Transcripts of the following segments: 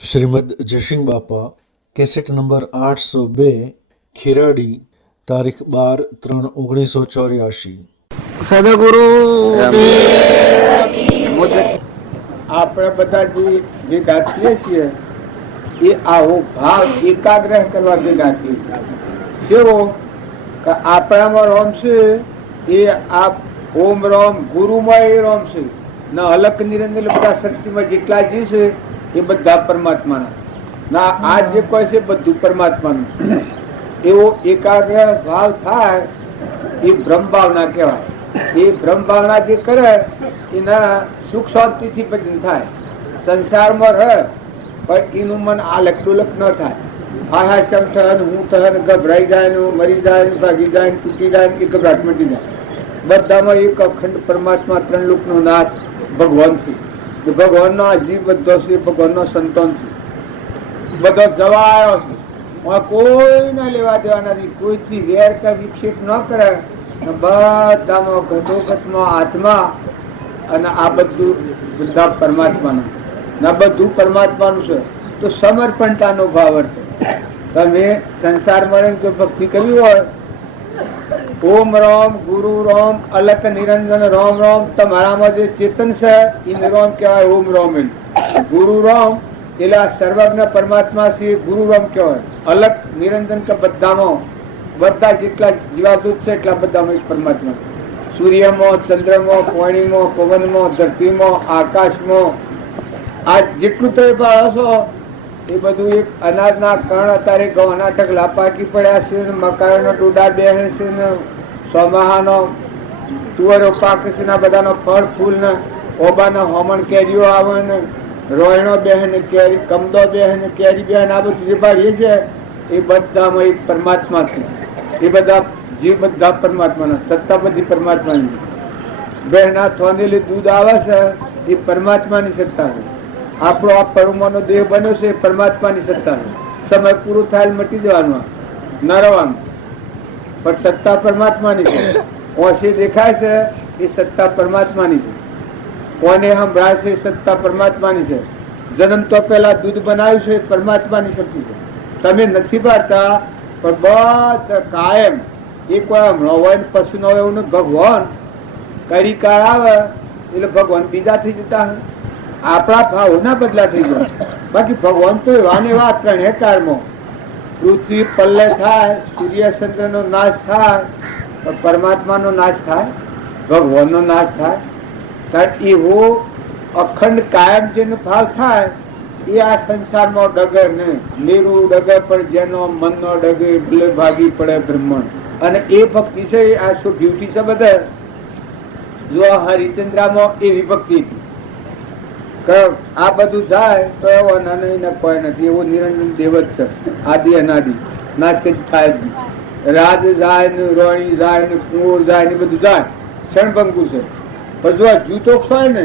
શ્રીમદ જયસિંહ બાપા cassette number 802 ખીરાડી તારીખ 12/3/1984 સદગુરુ આપણે બધા જે ભેગા થઈએ છીએ એ આવો ભાવ એકાગ્રહ કરવા ભેગા થઈએ. કેવો કે આપણામાં રોમ છે એ આ ઓમ રોમ ગુરુમાં એ રોમ છે ને અલક નિરંજન બધા શક્તિમાં જેટલા જે છે એ બધા પરમાત્માના ના આ જે કોઈ છે બધું પરમાત્માનું. એવો એકાગ્રહ ભાવ થાય એ બ્રહ્મ ભાવના કહેવાય. એ બ્રહ્મ ભાવના જે કરે એના સુખ શાંતિથી ભજન થાય. સંસારમાં રહે પણ એનું મન આલક ડોલક ન થાય. હાહાશમ થન હું થન ગભરાઈ જાય ને મરી જાય ને ભાગી જાય ને તૂટી જાય ને એ ગભરાટ મટી જાય. બધામાં એક અખંડ પરમાત્મા ત્રણ લોકનો નાથ ભગવાન છે. ભગવાનનો આ જીવ બધો છે, ભગવાનનો સંતાન છે, બધો જવાયો છે. કોઈને લેવા દેવા નથી, કોઈથી વેર કે વિક્ષેપ ન કરે. બધામાં ઘટોઘટમાં આત્મા અને આ બધું બધા પરમાત્માનું ના બધું પરમાત્માનું છે. તો સમર્પણતાનો ભાવ વર્તે. તમે સંસારમાં જો ભક્તિ કરવી હોય ઓમ રામ ગુરુ રામ અલક નિરંજન રામ રામ તમારામાં જે ચેતન છે એ રામ કહેવાય. ઓમ રામ ગુરુ રામ એટલે સર્વજ્ઞ પરમાત્મા છે, ગુરુ રામ કહેવાય. અલક નિરંજન કે બધામાં બધા જેટલા જીવાદૂત છે એટલા બધામાં પરમાત્મા. સૂર્યમાં, ચંદ્રમાં, પાણીમાં, પવનમાં, ધરતીમાં, આકાશમાં આ જેટલું તમે ભાળો છો એ બધું એક અનાજના કણ અત્યારે ઘઉંના ઢગલા પાકી પડ્યા છે, મકાઈનો ડોડા બેસે છે ને સોમાહાનો તુવેરો પાકે છે ને બધાનો ફળ ફૂલ ને ઓબાનો હોમણ કેરીઓ આવે ને રોયણો બેહે ને કેરી કમદો બેહે ને કેરી બેહે આ બધું જે ભાળીએ છે એ બધામાં એક પરમાત્મા છે. એ બધા જે બધા પરમાત્માના સત્તા બધી પરમાત્માની. બહેના થોંદેલી દૂધ આવે છે એ પરમાત્માની સત્તા છે. આપણો આ પરમાનો દેહ બન્યો છે એ પરમાત્માની સત્તા છે. સમય પૂરો થાય મટી જવાનું ન રહેવાનું પણ સત્તા પરમાત્માની છે. ઓછી દેખાય છે એ સત્તા પરમાત્માની છે. કોને સંભળાય છે એ સત્તા પરમાત્માની છે. જન્મ તો પહેલા દૂધ બનાવ્યું છે એ પરમાત્માની શક્તિ છે. તમે નથી પાડતા પણ બધા કાયમ એક વાર હોય પશુ ન હોય એવું ભગવાન કરી કાળ આવે એટલે ભગવાન બીજા થઈ જતા હોય. આપણા ભાવ ના બદલા થઈ જાય. બાકી ભગવાન તો એવા ને એવા ત્રણે કાળમાં પૃથ્વી પલ્લે થાય, સૂર્ય ચંદ્ર નો નાશ થાય, પરમાત્મા નો નાશ થાય, ભગવાન નો નાશ થાય. એવો અખંડ કાયમ જેનો ભાવ થાય એ આ સંસારમાં ડગે ને લીરું ડગે પણ જેનો મનનો ડગે ભલે ભાગી પડે બ્રહ્મણ. અને એ ભક્તિ છે આ શું ડ્યુટી છે બધે. જો હરિચંદ્રામાં એવી ભક્તિ હતી આ બધું જાય તો એવો નાના કોઈ નથી. એવો નિરંજન દેવ જ છે, આદિ અનાદિ, નાશ કઈ થાય જ નહીં. રાજ જાય ને રોણી જાય ને કુંવર જાય ને બધું જાય, ક્ષણભંગુ છે. પણ જો જૂતો હોય ને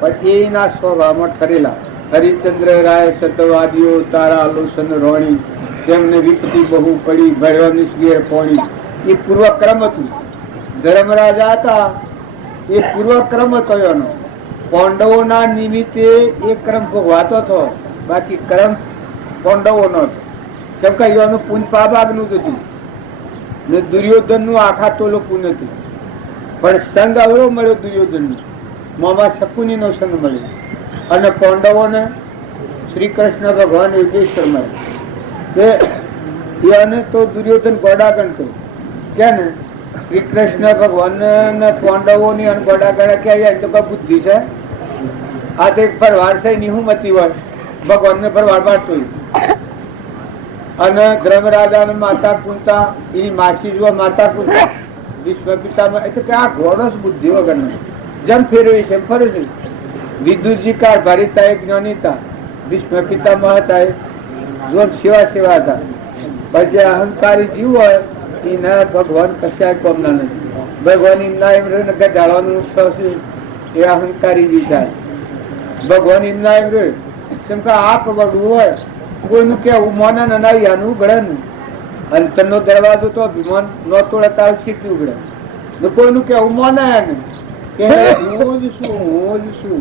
પણ એના સ્વભાવમાં ઠરેલા. હરિચંદ્ર રાય સતવાદીઓ તારા લોસન રોણી તેમને વિપત્તિ બહુ પડી ભરવા નિસ્ગેર પોણી. એ પૂર્વક્રમ હતું. ધર્મરાજા હતા એ પૂર્વક્રમ હતો એનો. પાંડવોના નિમિત્તે એ ક્રમ ભોગવાતો હતો, બાકી ક્રમ પાંડવો નો હતો. કેમ કે એનું પુણ્ય પાબાગનું જ હતું ને દુર્યોધન નું આખા તોલો પુણ્ય હતું. પણ સંગ અવળો મળ્યો દુર્યોધન નો, મોમાં શકુની નો સંગ મળ્યો. અને પાંડવોને શ્રી કૃષ્ણ ભગવાન યોગેશ્વર મળ્યા. એને તો દુર્યોધન ગોડા ગણતો કે ને શ્રી કૃષ્ણ ભગવાન ને પાંડવો ની ગોડા ગણા ક્યાં તો કઈ બુદ્ધિ છે. આ તો એક ભરવાડ છે નિહુમતી હોય, ભગવાન ને ભરવાડ બાંટતો. અને ધર્મરાજા ને માતા કુંતા એની માસી જુઓ માતા કુંતા વિશ્વ પિતામાં એટલે કે આ ઘોડો જ બુદ્ધિ વગર જેમ ફેરવી છે એમ ફરે છે. વિદુરજી કાર ભારીતા એક જ્ઞાનીતા વિશ્વ પિતામાં હતા એ જો સેવા સેવા હતા. પણ જે અહંકારી જીવ હોય એ ના ભગવાન કશાય કોમના નથી. ભગવાન એમના એમ રહ્યું ને ગઢાળવાનું એ અહંકારી વિચાર. ભગવાન એમના એમ રહ્યું કેમ કે આ પગડવું હોય કોઈનું કેવું મોના નનાયાનું ઉગડે ને અંતરનો દરવાજો તો અભિમાન ન તોડતા શીખી ઉગડે. કોઈનું કેવું મોના ને કે હું જ છું, હું જ છું,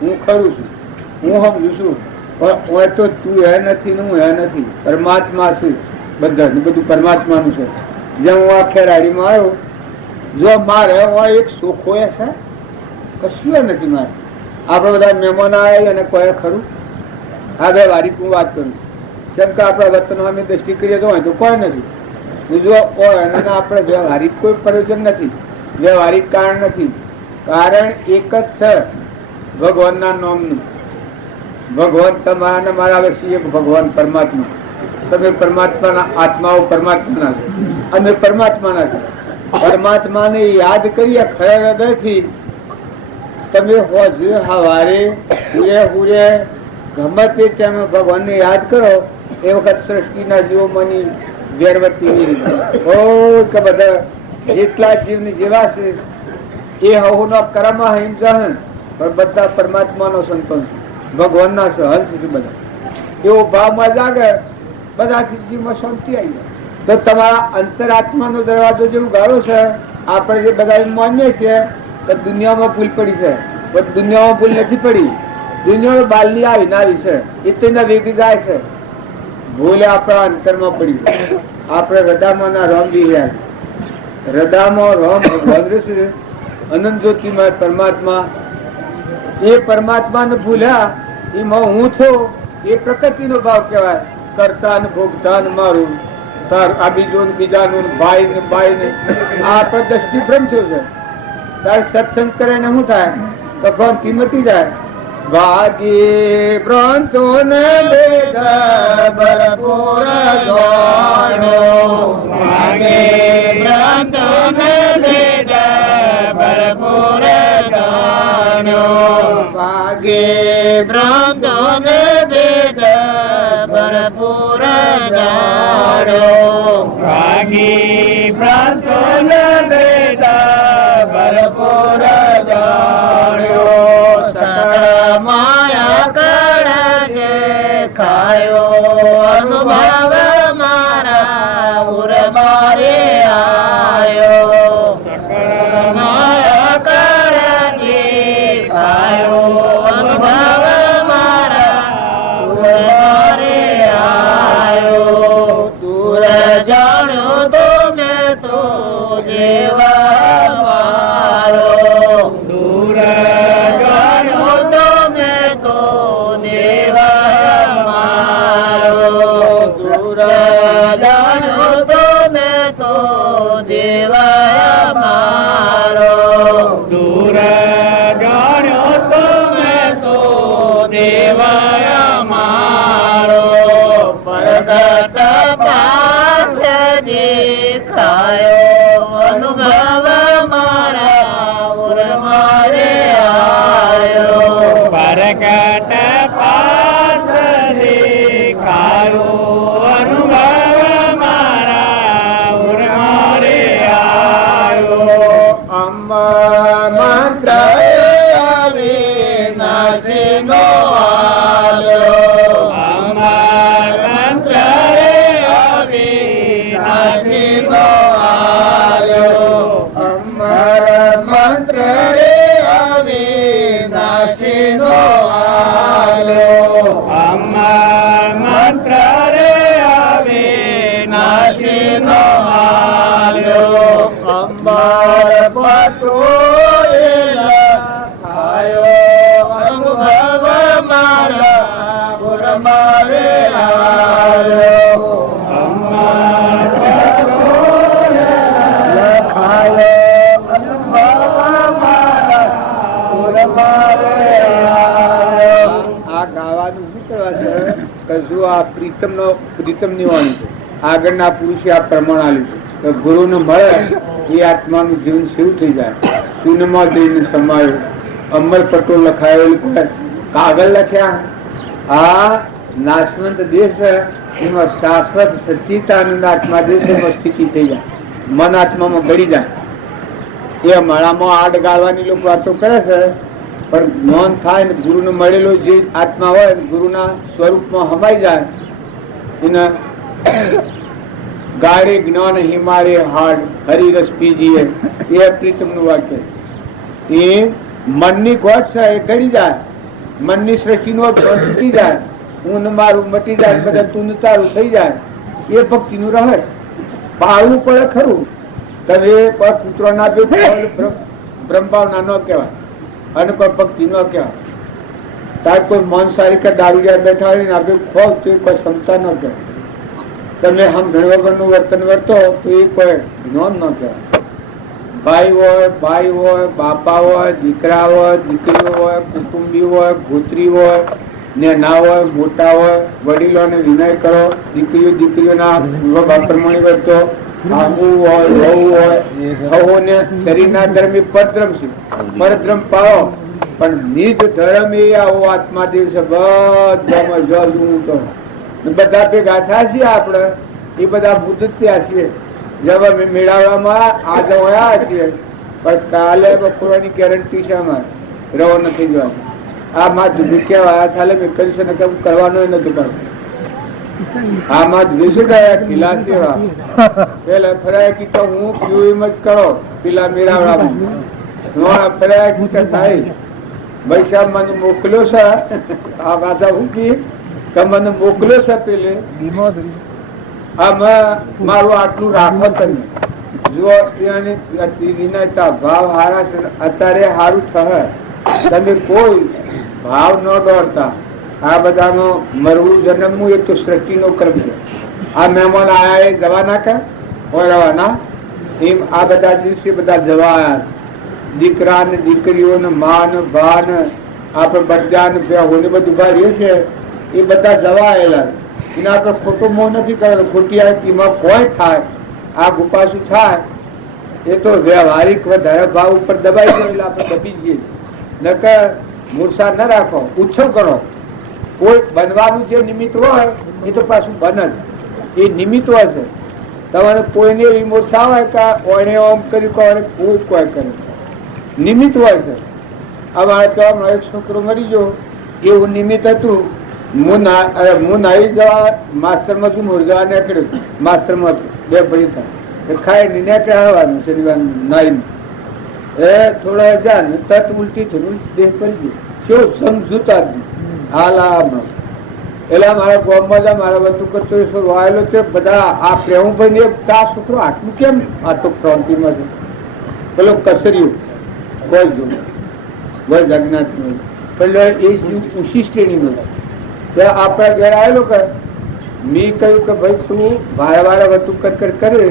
હું ખરું છું, હું સમજુ છું. પણ હોય તો તું હે નથી ને હું હે નથી, પરમાત્મા છું. બધા બધું પરમાત્માનું છે. જેમ હું આ ખેરાડીમાં આવ્યો, જો મારે હોય એક સુખ હોય છે, કશું નથી મારે. આપણે બધા મહેમાન આવે અને કોઈ ખરું? હા ભાઈ વારી હું વાત કરું, કેમ કે આપણા વતન અમે દ્રષ્ટિ કરીએ તો હોય તો કોઈ નથી. બીજો હોય અને આપણે વ્યવહારિક કોઈ પ્રયોજન નથી, વ્યવહારિક કારણ નથી. કારણ એક જ છે, ભગવાનના નામનું. ભગવાન તમારા ને મારા આવે છે એક ભગવાન પરમાત્મા. તમે પરમાત્માના આત્માઓ પરમાત્માના છે, અમે પરમાત્માના છે. પરમાત્માને યાદ કરીએ ખરા હૃદયથી. તમે હોજે હવારે હુરે હુરે ગમે તે ટાઈમે ભગવાનને યાદ કરો, એ વખત સૃષ્ટિના જીવો મની વેરવતી કે બધા જેટલા જીવની જેવા છે એ હવનો કર્મ હિંસા પણ બધા પરમાત્માનો સંતોષ, ભગવાનના હંસ છે બધા. એવો ભાવમાં જાગે બધાથી જીવમાં શાંતિ આવી જાય. તો તમારા અંતરાત્માનો દરવાજો જેવું ગાળો છે. આપણે જે બધા માનીએ છીએ કે દુનિયામાં ભૂલ પડી છે, પણ દુનિયામાં ભૂલ નથી પડી. દુનિયા બાલની આવી ના આવી છે, એ તેના વેગી જાય છે. ભૂલ આપણા અંતરમાં પડી. આપણે હૃદયમાં રામ બી રહ્યા છે. હૃદયમાં રામ ભગવાન છે, અનંત જ્યોતિમાં પરમાત્મા. એ પરમાત્માને ભૂલ્યા એમાં હું છું, એ પ્રકૃતિનો ભાવ કહેવાય. કરતા ને ભોગતા ને મારું, આ બીજું બીજાનું, ભાઈ ને બાઈ ને, આ આપણે દ્રષ્ટિ ભ્રમ થયો છે. તારે સત્સંગ કરે ને શું થાય? તો ભ્રાંતિ મટી જાય. ભાગી ભ્રાંતો ને ભેદા ભરપૂર જાણો, ભાગી ભ્રાંતો ને ભેદા ભરપૂર જાણો, ભાગી ભ્રાંતો ને ભેદા ભરપૂર જાણો, ભાગી ભ્રાંતો ને ભેદા ભરપૂર જાણો. માયા કળજે ખાયો અનુભવ મારા ઉર મારે આયો, માયા કળજે ખાયો અનુભવ મારા ઉર મારે આયો. દૂર જાણ્યો તો મેં તો જેવા મારો, દૂર અનુભવ મારા ઉર મારે આયો. પ્રગટ પાથ દેખાયો અનુભવ મારા ઉર મારે આયો. અમર મંત્ર અવિનાશી નો આલ્યો, અમર મંત્ર અવિનાશી નો આલ્યો, અમર મંત્ર અવિનાશી નો આલ્યો, અમર મંત્ર અવિનાશી નો આલ્યો. અંબર પટોળેલા ખાયો અનુભવ મારા પુર મારે આયો. અંબર પટોળેલા ખાયો અનુભવ મારા પુર મારે આયો. આ ગાવાનું શું કરવા છે કે જો આ પ્રીતમની વાણી છે. આગળના પુરુષે આ પ્રમાણ આપ્યું છે કે ગુરુને મળે એ આત્માનું જીવન સેવું થઈ જાય. શૂન્યમાં જઈને સમાયો. અમર પટોળ લખાયેલું કાગળ લખ્યા. આ નાશવંત દેશ એમાં શાશ્વત સચ્ચિદાનંદ આત્મા દેશમાં સ્થિતિ થઈ જાય. મન આત્મામાં ગળી જાય. એ માળામાં આડ ગાળવાની લોકો વાતો કરે છે, પણ મૌન થાય ને ગુરુને મળેલો જે આત્મા હોય ગુરુના સ્વરૂપમાં હમાઈ જાય. એના ગાળે જ્ઞાન હિમાલય હાડ હરિરસ પીજીએ, એ પ્રીતમનું વાક્ય. એ મનની ગોઠ છે એ ગળી જાય. મનની સૃષ્ટિનો છૂટી જાય. હું ને મારું મટી જાય, બધા તું ને તારું થઈ જાય, એ ભક્તિ નું રહસ્ય. પાળવું પડે ખરું. તમે કોઈ પુત્રો ના બ્રહ્મભાવના ન કહેવાય અને કોઈ ભક્તિ ન કહેવાય. તાર કોઈ માંસાહારી કે દારૂડિયા બેઠા હોય ને આપણે ખોવ તો એ કોઈ ક્ષમતા ન કહેવાય. તમે સમજણ વગરનું વર્તન વર્તો તો એ કોઈ જ્ઞાન ન કહેવાય. ભાઈ હોય, બાપા હોય, દીકરા હોય, દીકરીઓ હોય, કુટુંબી હોય, ભૂતરી હોય, નેના હોય, મોટા હોય, વડીલોને વિનય કરો. દીકરીઓના પ્રમાણે વર્તો. આવું હોય, વહુ હોય, વહુને શરીરના ધર્મ એ પરધર્મ છે, પરધર્મ પાળો. પણ નિજ ધર્મ એ આવો આત્માદેવ છે. બધામાં જવું તો બધા ભેગા થયા છીએ આપણે, એ બધા ભૂતત્યા છીએ. જવા મેળાવવામાં આજે હોયા છીએ, પણ કાલે બપોરની ગેરંટી છે અમારે રવો નથી જવાનું. આ માં ધૂબી કેવા ચાલે મેં કર્યું છે ને કેમ કરવાનું નથી કરવું. આમાં દ્વેષ ગયા ખીલા સેવા પેલા ફરાય કી તો હું પીવું એમ જ કરો. પેલા મેળાવડામાં ફરાય કી તો થાય ભાઈ સાહેબ મને મોકલ્યો છે. આ પાછા હું કી મને મોકલ્યો છે પેલે આમાં મારું આટલું રાખો તમે જો વિનયતા ભાવ હારા છે. અત્યારે સારું થશે. તમે કોઈ ભાવ ન દોડતા. આ બધાનો મરવું જન્મવું એ તો સૃષ્ટિનો ક્રમ છે. આ મહેમાન આયા એ જવાના કે રવાના એમ આ બધા દિવસે બધા જવા આયા. દીકરા ને દીકરીઓ ને માન ભાન આપણે બધા ને બધું ભાઈ છે એ બધા જવા આવેલા. એના આપણે ખોટો મોહ નથી કરતો. ખોટી એમાં કોઈ થાય આ ગુપાસું થાય એ તો વ્યવહારિક વધારે ભાવ ઉપર દબાઈ ગયેલા આપણે દબી જઈએ. નકર મૂર્છા ન રાખો, ઉછળ કરો. કોઈ બનવાનું જે નિમિત્ત હોય એ તો પાછું બને જ. એ નિમિત્ત હોય છે. તમારે કોઈને એવી મૂર્છા હોય કે ઓને ઓમ કર્યું કે કોઈ કરે નિમિત્ત હોય છે. અમારે તો એક છોકરો મરી ગયો એવું નિમિત્ત હતું. હું નાઈ જવા માસ્તરમાં છું, મુરજવા નીકળ્યો માસ્તરમાં બે ભાઈ થાય ખાઈ ને નીકળ્યા આવવાનું શનિવાર નાઈ એ થોડા હજાર ને તત ઉલટી થઈ દેહ કરી ગયો. શું સમજૂતા હાલામાં એટલે મારા ગામમાં મારા બધું કરતો વાયેલો છે. બધા આ પ્રેમભાઈ ને આ છોકરો આટલું કેમ આટલું ક્રાંતિમાં છે. પેલો કસર્યું કોઈ જો કોઈ જગન્નાથ પેલો એ ઊંચી શ્રેણીનો આપણા ઘેર આવેલો કે મેં કહ્યું કે ભાઈ તું વારે વારે વધુ કર કરે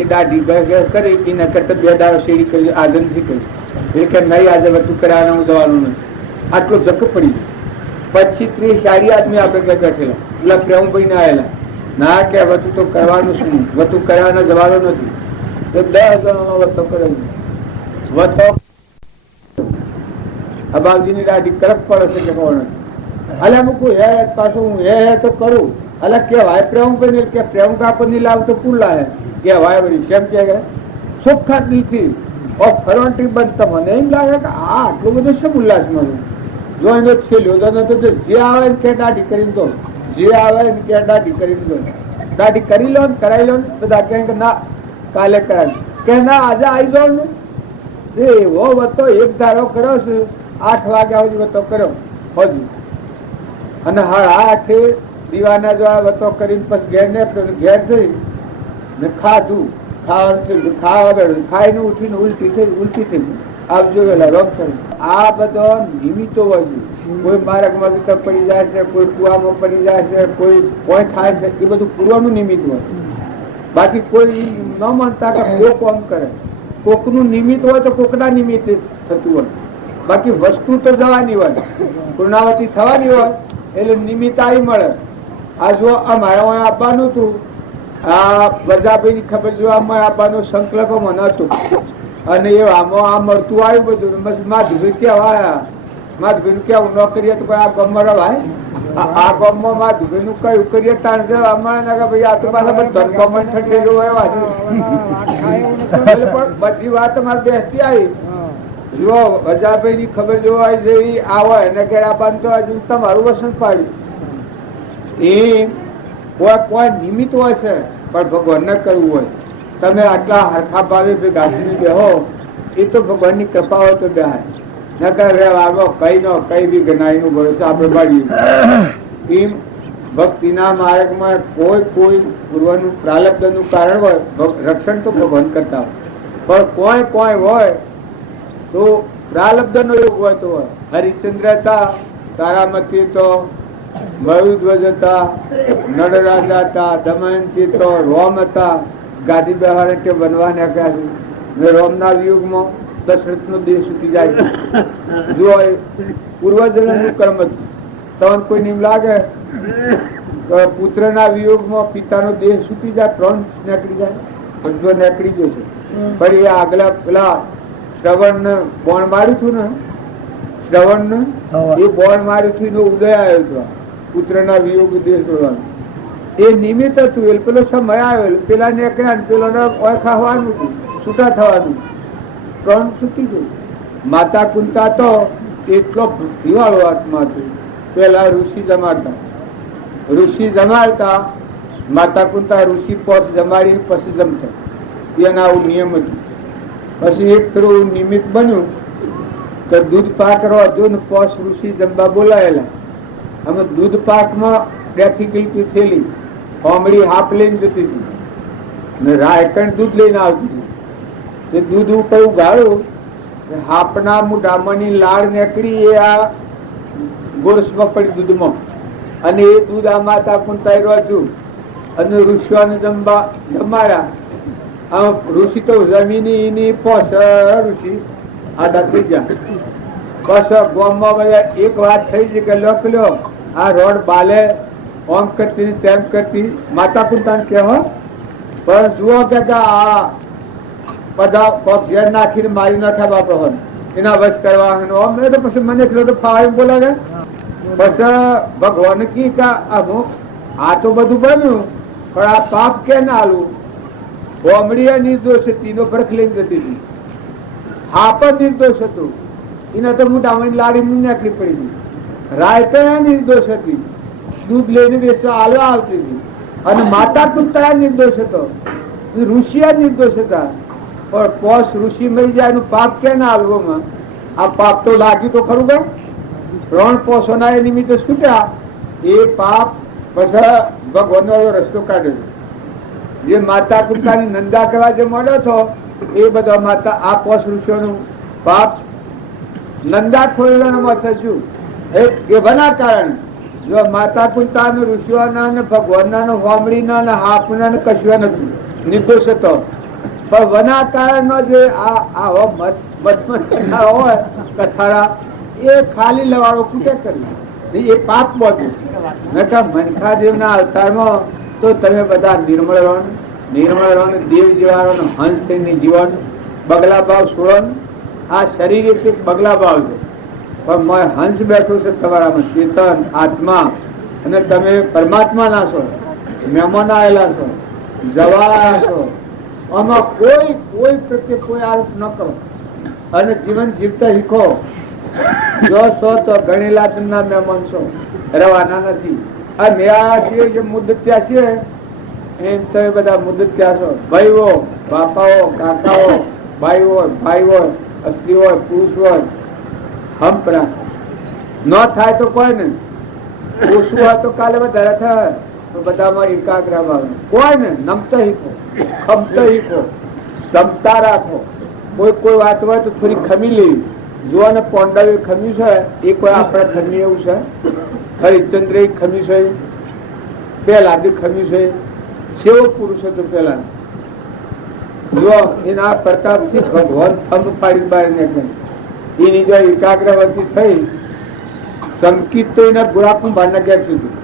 એ દાઢી કરે એના કરતા 2 દાડો શેરી કરી આગળ નથી કરી. એ કે નહીં આજે વધુ કરાવવાનું હું જવાનું નથી. આટલો જક પડી ગયો. 25-30 આદમી આપણે ઘેર બેઠેલા. પેલા પ્રેમભાઈ ને આવેલા ના કે વધુ તો કરવાનું શું, વધુ કરવાના જવાનું નથી. તો 10 જણનો વતો કરે વતો અબાવજી ની દાઢી કરક પડે છે કે કોણ અલ્યા મૂકું હે પાછું હું હે તો કરું. અલ્યા કેવાય પ્રેમ બની કે પ્રેમ કાપડ ની લાવ તો પુલ્લા હે કેવાય વળી કેમ કે સુખાત નથી ફરવાટી બંધ. મને એમ લાગે કે આ આટલું બધું શું ઉલ્લાસમાં જો એનો છેલ્યો તો જે આવે ને કે દાઢી કરીને દો, જે આવે ને કે દાઢી કરીને દો. દાઢી કરી લો ને કરાવી લો ને બધા કહે કે ના કાલે કરાવી કે ના આજે આવી જાવ ને એવો વતો એક ધારો કર્યો છે 8 વાગ્યા સુધી વતો કર્યો હજુ અને 8 દીવાના દ્વારા વતો કરીને પછી ઘેર ને ઘેર જઈ ને ખાધું ખાઈને ઉઠીને ઉલટી થઈ આપજો વેલા રોગ થઈ. આ બધો નિમિત્તો હોય છે. કોઈ માર્ગમાં પડી જાય છે, કોઈ કુવામાં પડી જાય છે, કોઈ થાય છે. એ બધું પૂર્વનું નિમિત્ત હોય. બાકી કોઈ ન માનતા કે કોઈ કોમ કરે. કોકનું નિમિત્ત હોય તો કોકના નિમિત્તે થતું હોય. બાકી વસ્તુ તો જવાની હોય, પૂર્ણાવતી થવાની હોય એટલે નિમિત્ત આવી મળે. આ જો અમારે આપવાનું હતું આ પ્રજાભાઈ ની ખબર જોવા આપવાનો સંકલ્પ મને હતો અને એ આમાં આ મળતું આવ્યું બધું. બસ માધુભાઈ ક્યાં આવ્યા માધુભાઈ કેવું ન કરીએ તો કોઈ આ ગામમાં રવાય. આ ગામમાં માધુભાઈ નું કયું કરીએ તાણ અમારે ભાઈ આ તો પાછા બધા ગવર્મેન્ટ ઠંડેલું એવા છે. બધી વાત અમારે બેસતી આવી જો પ્રજાભાઈ ની ખબર જોવા જેવી આવે એને ઘેર આપવાનું તો હજુ તમારું વસન પાડ્યું. એ કોઈ નિમિત્ત હોય છે પણ ભગવાન ને કરવું હોય. તમે આટલા હરખા ભાવે ગાંધી બેહો એ તો ભગવાન ની કૃપા હોય તો બેહાય. નકર કઈ બી ગનાઈ નું ભરોસે આપણે પાડીએ એમ ભક્તિના માર્ગમાં કોઈ પૂર્વનું પ્રારબ્ધનું કારણ હોય, રક્ષણ તો ભગવાન કરતા હોય, પણ કોઈ હોય તો પ્રારબ્ધનો યોગ હોય તો હોય. હરિશ્ચંદ્ર હતા, તારામતી તો, મયુધ્વજ હતા, નળરાજા હતા, દમયંતી તો, રોમ હતા, ગાદી બેહારે કે બનવા નાખ્યા છે. રોમના વિયુગમાં દશરથનો દેહ છૂટી જાય છે. જો પૂર્વજન્મનું કર્મ હતું. તમને કોઈ નિમ લાગે પુત્રના વિયોગમાં પિતાનો દેહ છૂટી જાય, પ્રાણ નીકળી જાય, બધો નીકળી જશે. ફરી આગલા પેલા શ્રવણ બોણ માર્યું હતું ને, શ્રવણ એ બોણ માર્યું હતું એનો ઉદય આવ્યો હતો. પુત્રના વિયોગ દેહ છોડવાનો એ નિમિત્ત હતું. એ પેલો સમય આવ્યો, પેલા નીકળ્યા ને પેલો ખાવાનું હતું, છૂટા થવાનું, પ્રાણ છૂટી ગયું. માતા કુંતા તો એટલો ભક્તિવાળો આત્મા હતો. પેલા ઋષિ જમાડતા, માતા કુંતા ઋષિ પોસ જમાડી પછી જમતા. એના આવું નિયમ હતું. પછી એક થોડું નિમિત્ત બન્યું કે દૂધ પાક દૂધ પોસ ઋષિ જમવા બોલાયેલા. અમે દૂધ પાકમાં 2 કિલો થયેલી કોમડી હાફ લઈને જતી હતી ને રાયકણ દૂધ લઈને આવતી હતી. એ દૂધ ઉપર ઉગાડ્યું, હાપના મોઢામાંની લાળ નીકળી, એ આ ગોરસમાં પડી દૂધમાં, અને એ દૂધ આ માતા કુંતાઈ રહ્યું અને ઋષિઓને જમાડ્યા. આમ ઋષિ તો જમીની પોસ ઋષિ આડા થઈ ગયા. બસ ગામમાં બધા એક વાત થઈ છે કે લ્યો આ રોડ બાલે ઓમ કરતી તેમ કરતી માતા કુંતાને કહેવો, પણ જુઓ કે આ બધા ઘેર નાખીને મારી નાખ્યા બાપા એના વશ કરવા. તો પછી મને તો ફાવે બોલાવે. પછી ભગવાન કી અમુક આ તો બધું બન્યું, પણ આ પાપ કે ના આલું. હોમડીએ નિર્દોષ હતી, એનો ભરખ લઈને જતી હતી. હા પણ નિર્દોષ હતું, એને તો મોટામાં લાડી નીકળી પડી હતી. રાયતા નિર્દોષ હતી, દૂધ લઈને બેસવા હાલવા આવતી હતી. અને માતા કુંતા નિર્દોષ હતો, ઋષિયા નિર્દોષ હતા. પણ પોષ ઋષિ મરી જાય એનું પાપ કે ના હાલવામાં? આ પાપ તો લાગ્યું તો ખરું ભાઈ. 3 પોષોના એ નિમિત્તે છૂટ્યા, એ પાપ પછી ભગવાનનો રસ્તો કાઢ્યો. જે માતા કુંતાની નંદા કરવા જે મળ્યો હતો એ બધા માતા આ પોષ ઋષિઓનું પાપ નંદા ખોલેલામાં થયું. એ બના કારણે જો માતા કુંતા ઋષિઓના ભગવાનના હોમડીના ને હાપના ને કશું નથી, નિર્દોષ હતો. પણ વના કારણનો જે આવો હોય કથારા, એ ખાલી લવાડો કૂટે કરી, એ પાપ બધું. મનખાદેવના અવતારમાં તો તમે બધા નિર્મળ રહો, દેવ જીવાનો હંસ થઈને જીવન, બગલા ભાવ છોડો. આ શરીર એક બગલા ભાવ છે, પણ હંસ બેઠો છે તમારામાં, ચેતન આત્મા, અને તમે પરમાત્મા ના છો, મહેમાન આવેલા છો, જવા છો. આમાં કોઈ પ્રત્યે કોઈ આરોપ ન કરો અને જીવન જીવતા શીખો. જો છો તો ગણેલા ના મહેમાન છો, રવાના નથી. આ મેળા જે મુદત્યા છે એમ તમે બધા મુદત્યા છો. ભાઈઓ, બાપાઓ, કાકાઓ, ભાઈ હોય, અસ્ત્રી હોય, પુરુષ હોય, હંપરા ન થાય તો કોઈ ને ઓછું હોય તો કાલે વધારે થાય. તો બધામાં એકાગ્ર ભાવ કોઈ ને નમતા શીખો, ખમતા શીખો, ક્ષમતા રાખો. કોઈ વાત હોય તો થોડી ખમી લેવી. જો ને પોંડવે ખમ્યું છે, એ કોઈ આપણે ખમી એવું છે? હરિશ્ચંદ્ર ખમી છે, પેલા બી ખમી છે. સેવો પુરુષ હતો પેલા. જો એના પ્રતાપથી ભગવાન થમ પાડી બહાર નીકળે. એની જો એકાગ્રવર્તી થઈ સંકિત તો એના ગુરાકું બહારના ઘેર સુધી.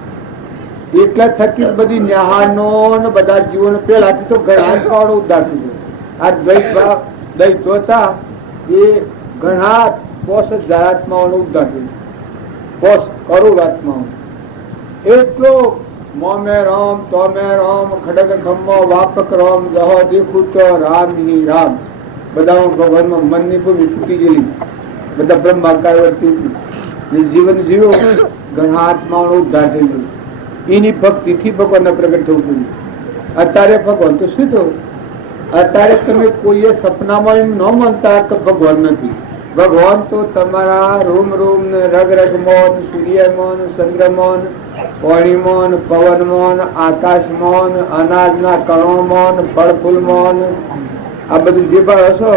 એટલા થકી બધી ન્યાહાનો બધા જીવન પેલાથી તો ઘણા ઉદ્ધાર થઈ ગયો. આ દ્વૈત હતા એ ઘણા પોષ આત્માઓનો ઉદ્ધાર થઈ ગયો. પોષ કરોડ આત્માઓ એટલો મોમે રામ તોમે રામ ખડગ ખમ્મો વાપક રામ જહ દેખું તો રામ હિ રામ. બધા ભગવાનમાં મનની ભૂમિ તૂટી ગયેલી, બધા બ્રહ્માકાર વર્તી જીવન જીવો. ઘણા આત્માઓનો ઉદ્ધાર થઈ ગયો. એની ભક્તિથી ભગવાનના પ્રગટ થવું જોઈએ. અત્યારે ભગવાન તો શું થયું? અત્યારે તમે કોઈએ સપનામાં એમ ન માનતા કે ભગવાન નથી. ભગવાન તો તમારા રૂમ ને રગ રગમાં, સૂર્યમાં, ચંદ્રમાં, પાણીમાં ને પવનમાં ને આકાશમાં ને અનાજના કણોમાં ને ફળ ફૂલમાં ને આ બધું જે પણ હશો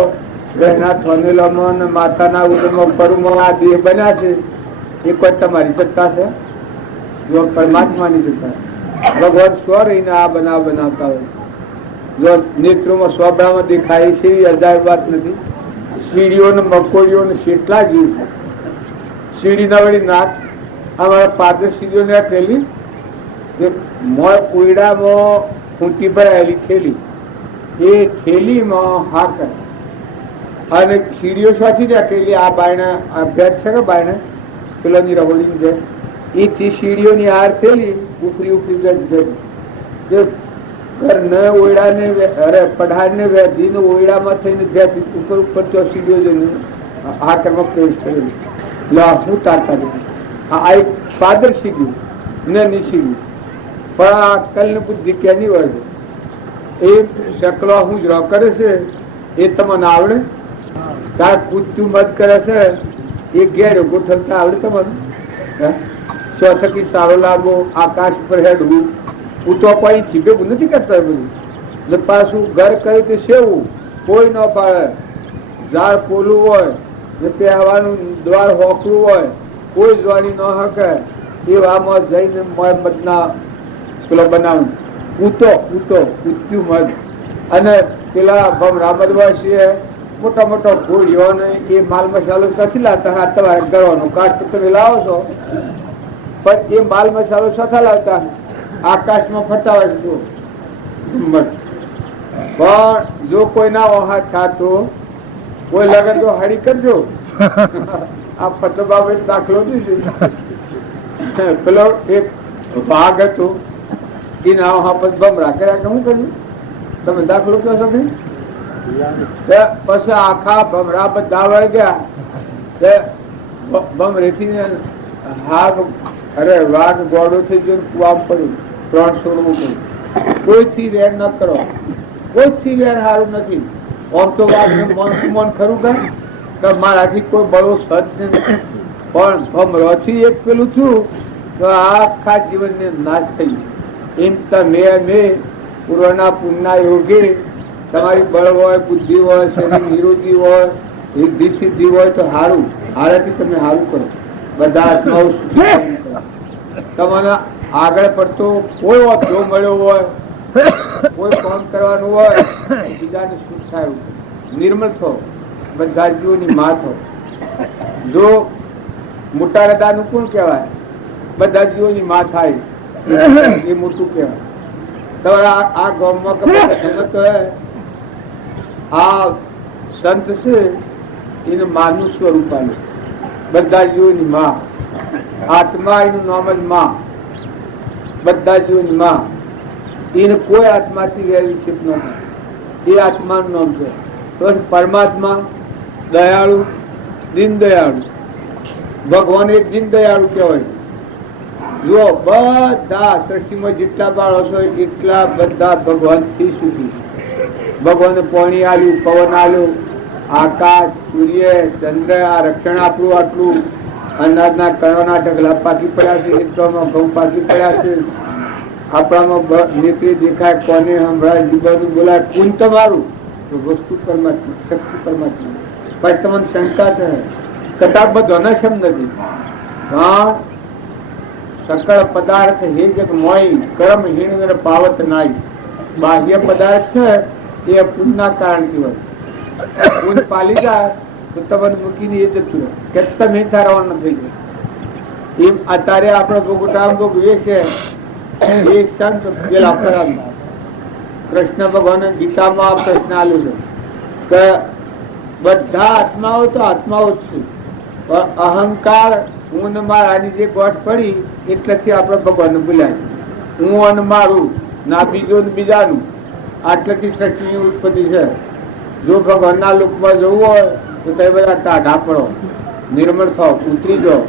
એના થનેલામાં ને માતાના ઉદરમાં પરુમાં આ દેહ બન્યા છે એ કોઈ તમારી સત્તા છે? જો પરમાત્માની સત્તા. ભગવાન સ્વ રહીને આ બનાવતા હોય. જો નેત્રોમાં સ્વભાવમાં દેખાય છે એ અજાય વાત નથી. સીડીઓ ને મકોડીઓ ને કેટલા જીવ છે. સીડી ના વળી નાક અમારા પાદર સીડીઓ ને થેલી કોયડામાં ખૂંટી ભરાયેલી થેલી એ થેલીમાં હાકર અને સીડીઓ સાથી રાખેલી આ બાયણા અભ્યાસ છે કે બાયણા પેલાની રહોડી છે એ સીડીઓની હાર થેલી ઉપરી ન ઓયડા ને અરે પઢાડ ને વેધી ને ઓયડામાં થઈને ઉપર ઉપર સીડીઓ જઈને હાકરમાં પ્રવેશ કરેલી. હું તારતા આ એક પાદર સીડી ને સીડી પણ આ અક્કલ ને બુદ્ધિ ક્યાંની હોય એ શકલો હું જ કરે છે એ તમને આવડે? તાર પૂછતું મત કરે છે એ ઘેર ગોઠવતા આવડે તમને? ચોથકી સારો લાભો આકાશ પર હેડવું હું તો કોઈ ભેગું નથી કરતા બધું એટલે પાછું ઘર કર્યું તો સેવું કોઈ ન પાડે. ઝાડ પોલું હોય ને પહેવાનું દ્વાર હોકરું હોય કોઈ જોવાની ન હકે એવામાં જઈને મધના પેલો બનાવ પૂત્યું મધ અને પેલા રામદવાસીએ મોટા મોટા ઘોડીઓ ને એ માલ મસાલો નથી લાવતા. તમારે ગળવાનો કાચ તમે લાવો છો પણ એ માલ મસાલો સાથે લાવતા આકાશમાં ફરતા હોય છે. પણ જો કોઈ ના વહાં થતો કોઈ લગન તો હાડી કરજો. આ ફતો બાબત દાખલો નથી. પેલો એક ભાગ હતો એ ના વહાં પછી બમરા કર્યા કે શું કર્યું તમે દાખલો કહો છો કે પછી આખા ભમરા બધા વળી ગયા ભમરેથી હાગ અરે વાઘ ગોળો થઈ ગયો કુવા પડ્યું 300 પડ્યું. કોઈથી વેર ન કરો, કોઈથી વેર સારું નથી. આમ તો વાઘ મન ખરું કે મારાથી કોઈ બળો સજ નથી પણ ભમરોથી એક પેલું છું તો આખા જીવનને નાશ થઈ. એમ તમે પૂર્વના પુણ્યના યોગે તમારી બળ હોય, બુદ્ધિ હોય, શરીર નિરોગી હોય, સિદ્ધિ સિદ્ધિ હોય તો સારું. હારાથી તમે સારું કરો. બધા આત્માઓ તમને આગળ પડતો કોઈ જો મળ્યો હોય, કોઈ કામ કરવાનું હોય બીજાને સુખ થાય, નિર્મળ થો, બધા જીવોની માં થો. જો મોટા હૃદયનું કોણ કહેવાય? બધા જીવોની માં થાય એ મોટું કહેવાય. તમારા આ ગામમાં સમજ આ સંત છે એને માનું સ્વરૂપ આલે. બધા જીવોની માં, આત્મા એનું નામ જ માં. બધા જીવોની માં, એને કોઈ આત્માથી વેર વિક્ષેપ ન થાય. એ આત્માનું નામ છે. તો પરમાત્મા દયાળુ, દીન દયાળુ. ભગવાન એક દીન દયાળુ કહેવાય. જો બધા સૃષ્ટિમાં જેટલા બાળકો એટલા બધા ભગવાન થી સુખી. ભગવાને પાણી આલ્યું, પવન આલ્યું, આકાશ, સૂર્ય, ચંદ્ર, આ રક્ષણ આપણું આટલું, અનાજના કણોના ઢગલા પાકી પડ્યા છે, એટલામાં ઘઉં પાકી પડ્યા છે, આપણામાં નેત્રે દેખાય, કોને સંભળાય, જીવવાનું બોલાય, પૂન તમારું તો વસ્તુ પરમાત્મા, શક્તિ પરમાત્મા. પણ તમને શંકા છે કદાચ બધો શમ નથી. હા, સકળ પદાર્થ હે જગ મોઈ કર્મ હીણ પાવત નાઈ. બાહ્ય પદાર્થ છે એ પુણ્યના કારણથી હોય. પુણ્ય પાલી જાય તો તમને મૂકીને એ જતું રહે કે તમે તારવાના થઈ જાય. એમ અત્યારે આપણે ભોગવટામાં ભોગવીએ છે એ સંત પેલા ફરામ કૃષ્ણ ભગવાન ગીતામાં આ પ્રશ્ન આલ્યો છે કે બધા આત્માઓ તો આત્માઓ જ છે, પણ અહંકાર હું ને મારાની જે ગોઠ પડી એટલેથી આપણે ભગવાનને ભૂલ્યા. હું અને મારું ના બીજો ને બીજાનું, આટલેથી સૃષ્ટિની ઉત્પત્તિ છે. જો ભગવાનના લોકમાં જવું હોય તો તે બધા ટાઢા પડો, નિર્મળ થાવ, ઉતરી જાઓ,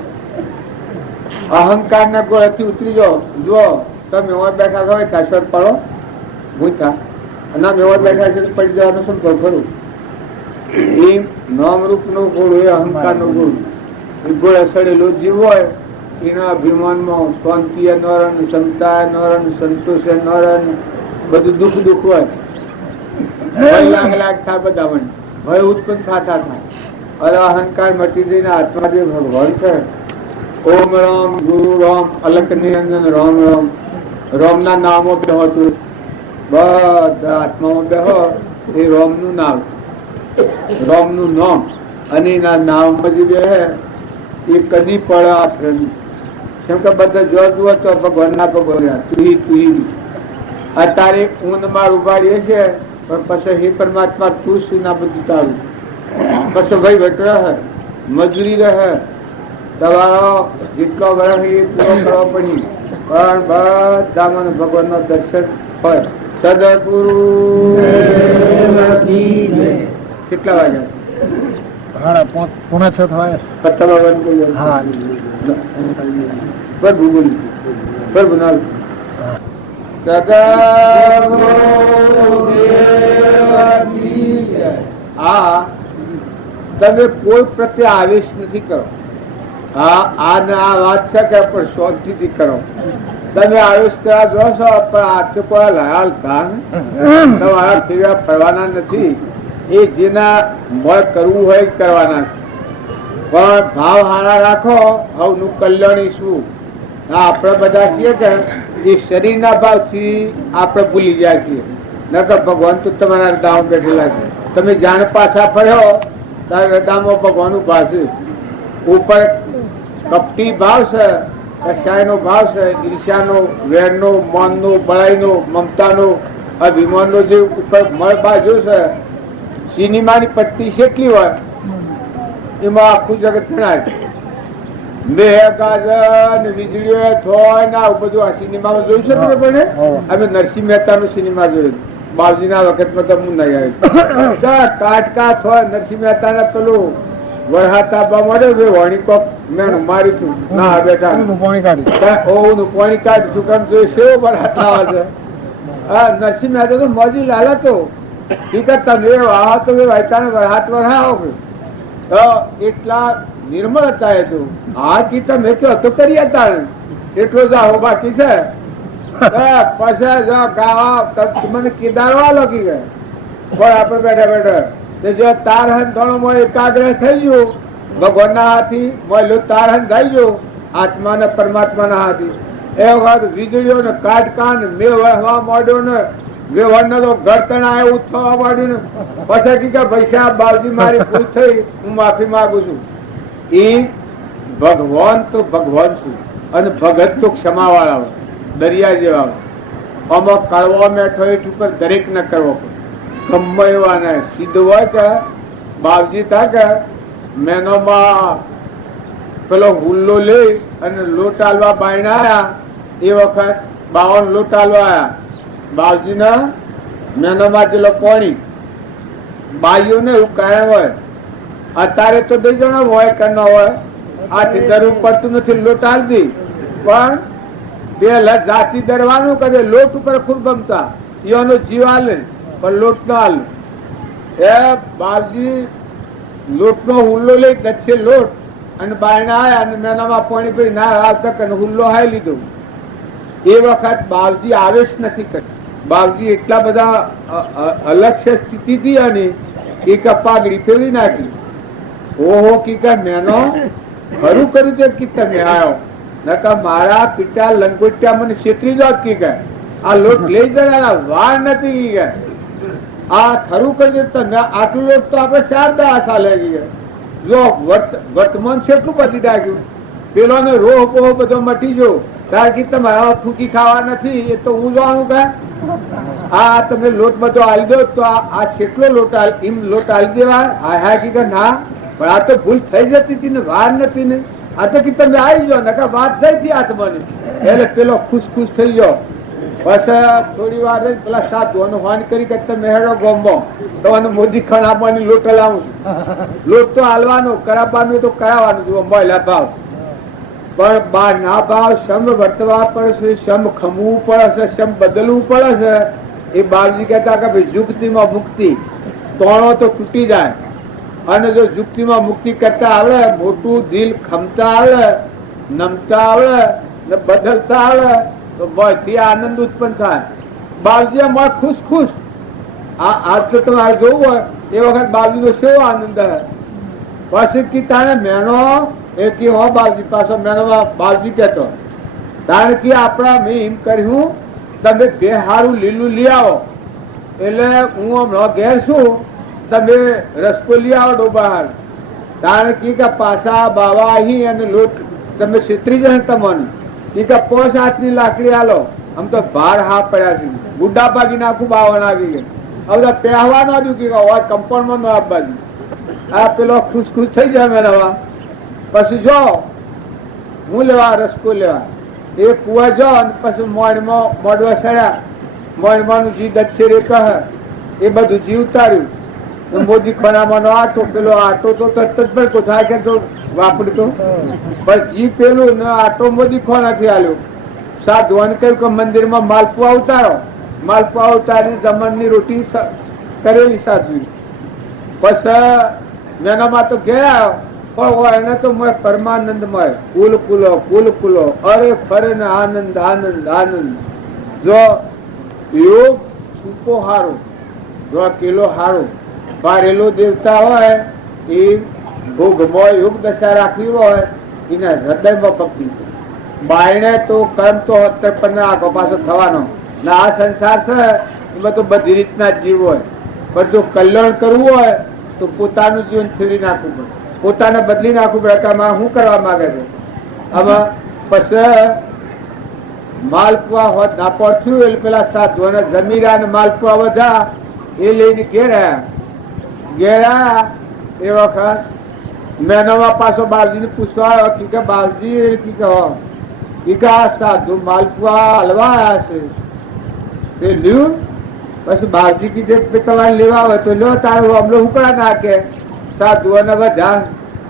અહંકારના ગોળથી ઉતરી જાઓ. જો તમે મેવા બેઠા હોય શાશ્વત પડો ભૂતા, અને મેવા બેઠા છે પડી જવાનો સંભવ ખરું. એ નામ રૂપ નો ગુણ, એ અહંકાર નો ગુણ. એ ગોળે સડેલો જીવ હોય એના અભિમાનમાં શાંતિ ન રહે, ક્ષમતા ન રહે, સંતોષ ન રહે, બધું દુઃખ હોય. ભય લાગ થાય બધા મને, ભય ઉત્પન્ન થતા થાય. અરે અહંકાર મટી જઈને આત્મા જે ભગવાન છે, ઓમ રામ ગુરુ રામ અલક નિરંજન રામ રામ, રામ ના નામો બે હતું બધા આત્મામાં બેહો એ રામ નું નામ, રામ નું નામ અને એના નામ પછી બે એ કદી પડે આપણે કેમ કે બધા જો જુઓ તો ભગવાન ના ભગવાન તુહી અત્યારે ઊંઘ માં ઉભાડીએ છે પણ પછી હે પરમાત્મા તું શું ના બધું તારું પછી ભાઈ વટ રહે મજૂરી રહે તમારો જેટલો વર્ષ એ પૂરો કરવો પડી પણ બધા મને ભગવાન નો દર્શન હોય. સદગુરુ કેટલા વાગ્યા પોણા 6 થવાય. પ્રભુ બોલી પ્રભુ ના તમે કોઈ પ્રત્યે આવેશ નથી કરો. આ વાત છે કે પણ શાંતિથી કરો. તમે આવેશ કરવા જો છો પણ આ કોઈ લાલ તમારા ફેરા ફરવાના નથી. એ જેના મળ કરવું હોય કરવાના છે પણ ભાવ હારા રાખો. હવનું કલ્યાણી શું આપણે બધા છીએ કે એ શરીરના ભાવથી આપણે ભૂલી ગયા છીએ. નકર ભગવાન તો તમારા હૃદયમાં બેઠેલા છે. તમે જાણ પાછા ફર્યો તારા હૃદયમાં ભગવાન ઉભા છે. ઉપર કપટી ભાવ છે, કશાયનો ભાવ છે, ઈર્ષ્યાનો, વેરનો, માનનો, બળાઈનો, મમતાનો, અભિમાનનો જે ઉપર મળ બાજુ છે. સિનેમાની પટ્ટી શેટલી હોય એમાં આખું જગત ગણાય. મેઘાજન વીજળીઓ થોય ને આવું બધું આ સિનેમામાં જોયું છે તમે પણ? અમે નરસિંહ મહેતા નું સિનેમા જોયું બાવજી ના વખત માં હું નહીં આવ્યું. કાટકા થોય નરસિંહ મહેતા ને પેલું વરહાતા બા મળે વણી કોક મેં મારી છું ના બેઠા પાણી કાઢી કામ જોયું સેવો વરહાતા આવે છે. હા નરસિંહ મહેતા તો મોજી લાલ હતો. તમે વાહ તમે વાયતા વરહાત વરહાવો એટલા નિર્મળ હતા. એ તો હા કી તમે કયો તો કરી હતા એટલો જ આવો બાકી છે. પછી ગાવા મને કેદાર વાલો કી ગયા પણ આપડે બેઠા બેઠા જો તારહન ધણો એકાગ્ર થઈ ગયું ભગવાન ના હાથી મળ્યો તારહન થઈ ગયું આત્મા ને પરમાત્મા ના હાથી. એ વખત વીજળીઓ ને કાટકાન મેં વહેવા માંડ્યો ને વેવણ તો ગરતણા એવું થવા માંડ્યું ને પછી કે પૈસા બાવજી મારી ભૂલ થઈ હું માફી માંગુ છું. એ ભગવાન તો ભગવાન છું અને ભગત તો ક્ષમા વાળા દરિયા જેવા. આમાં કડવો મેઠો એઠ ઉપર દરેક ને કરવો ગમે એવા ને સીધું હોય કે બાવજી થા કે મેનોમાં પેલો હુલ્લો લઈ અને લોટ આલવા બાયણા આયા. એ વખત 52 લોટ આલવા આયા. બાવજી ના મેનોમાં જેલો પાણી બાઈઓ ને એવું કાયમ હોય. અત્યારે તો 2 જણા હોય કે ન હોય આથી જરૂર પડતું નથી. લોટ આલતી પણ પેલા જાતિ દરવાનું કરે લોટ ઉપર ખૂબ ગમતા એનો જીવ હાલે પણ લોટ નો હાલે. એ બાવજી લોટ નો હુલ્લો લઈ દચ્છે લોટ અને બાયણા આયા અને મેનામાં પાણી પી ના આવતા કે હુલ્લો હાઈ લીધો. એ વખત બાવજી આવેશ નથી કરતા. બાવજી એટલા બધા અલક્ષ્ય સ્થિતિ થી અને એક પાઘડી ફેરવી નાખી. ઓહો કી મેનો ખરું કર્યું છે કે તમે આવ્યો નકા મારા પિતા લંગોટિયા મને છેતરી જાત કી કે આ લોટ લઈ જરા વાર નથી કે આ ખરું કર્યું તમે આટલું લોટ તો આપણે 4 દાસ લઈ ગયા. જો વર્તમાન કેટલું બધી ડાગ્યું પેલો ને રોહ પોહ બધો મટી ગયો. તારકી તમારા ફૂકી ખાવા નથી એ તો હું જોવાનું કે આ તમે લોટ બધો આલી દો તો આ કેટલો લોટ એમ લોટ આલી દેવા. હા કી કે ના પણ આ તો ભૂલ થઈ જતી હતી ને વાર નથી ને આ તો કે તમે આવી જાઓ નકા વાત થઈ હતી આત્માની. એટલે પેલો ખુશ થઈ ગયો. પછી થોડી વાર પેલા સાધુઓનું હોન કરી કે તમે હેડો ગોમો તો મોદી ખણાવવાની લોટ લાવું છું. લોટ તો હાલવાનો કરાવવાનું તો કરાવવાનું જુઓ મહિલા ભાવ પણ બાર ના ભાવ સમ વર્તવા પડશે, સમ ખમવું પડશે, સમ બદલવું પડે છે. એ બાવજી કહેતા કે ભાઈ યુક્તિમાં મુક્તિ તોણો તો તૂટી જાય અને જો યુક્તિમાં મુક્તિ કરતા આવડે મોટું દિલ ખમતા આવડે નમતા આવડે ને બદલતા આવડે તો બધી આનંદ ઉત્પન્ન થાય. બાલજી માં ખુશ ખુશ આજ તો તમારે જોવું હોય એ વખત બાલજી નો કેવો આનંદ હે. પછી કી તાણે મેનો એ કી હો બાલજી પાછો મેનો બાલજી કેતો તાણે કી આપણા મેં એમ કર્યું તમે બે હારું લીલું લઈ આવો એટલે હું હમણાં ઘેર છું તમે રસકો લઈ આવો ડોબા. તાણે કી કે પાછા બાવા અહીં અને લોટ તમે છેતરી જશે તમને કી કે 5 હાથની લાકડી આલો આમ તો ભાર હા પડ્યા છે ગુड्डा ભાગી નાખું બાવન આવી ગયા. હવે પહેવા ના દઉં કે કમ્પાઉન્ડમાં ન આપવા. આ પેલો ખુશ ખુશ થઈ જાય મેળવવા. પછી જો હું લેવા રસકો લેવા એ કુવા જો પછી મોડમાં મોડવા સડ્યા મોડવાનું જીવ દક્ષેરે કહે એ બધું જીવ ઉતાર્યું. મોદી ખોરામાં નો આટો પેલો આટો તો તરત જ ભડકો થાય કે તો વાપરતો પણ જીવ પેલું ને આટો મોદી ખોરાથી આલ્યો. સાધુઓને કહ્યું કે મંદિરમાં માલપુઆ ઉતારો. માલપુઆ ઉતારી જમણની રોટી કરેલી સાધુ. પછી મેનામાં તો ગયા પણ એને તો પરમાનંદમય કુલ કુલો અરે ફરે ને આનંદ આનંદ આનંદ. જો યોગ છૂપો હારો જો કિલો હારો પારેલો દેવતા હોય એ ભોગમય યોગ દશા રાખવી હોય એના હૃદયમાં ભક્તિ. બાયણે તો કર્મ તો પણ આગો પાછો થવાનો ને આ સંસાર છે એમાં તો બધી રીતના જીવ હોય પણ જો કલ્યાણ કરવું હોય તો પોતાનું જીવન ફેરવી નાખવું પડે પોતાને બદલી નાખવું પડે કે આમાં શું કરવા માંગે છે. આમાં પછી માલપુઆ હોત ના પડ્યું એટલે પેલા સાધુઓને જમીરા ને માલપુઆ બધા એ લઈને ઘેરા એ વખત મેનોમાં પાછો બાલજી ને પૂછવા આવ્યો કે બાલજી સાધુ માલપુઆ હલવા આવ્યા છે તે લ્યું. પછી બાલજી કીધે તમારે લેવા હોય તો લ્યો તારો અમલો ઉકળા નાખે. સાધુઓને બધા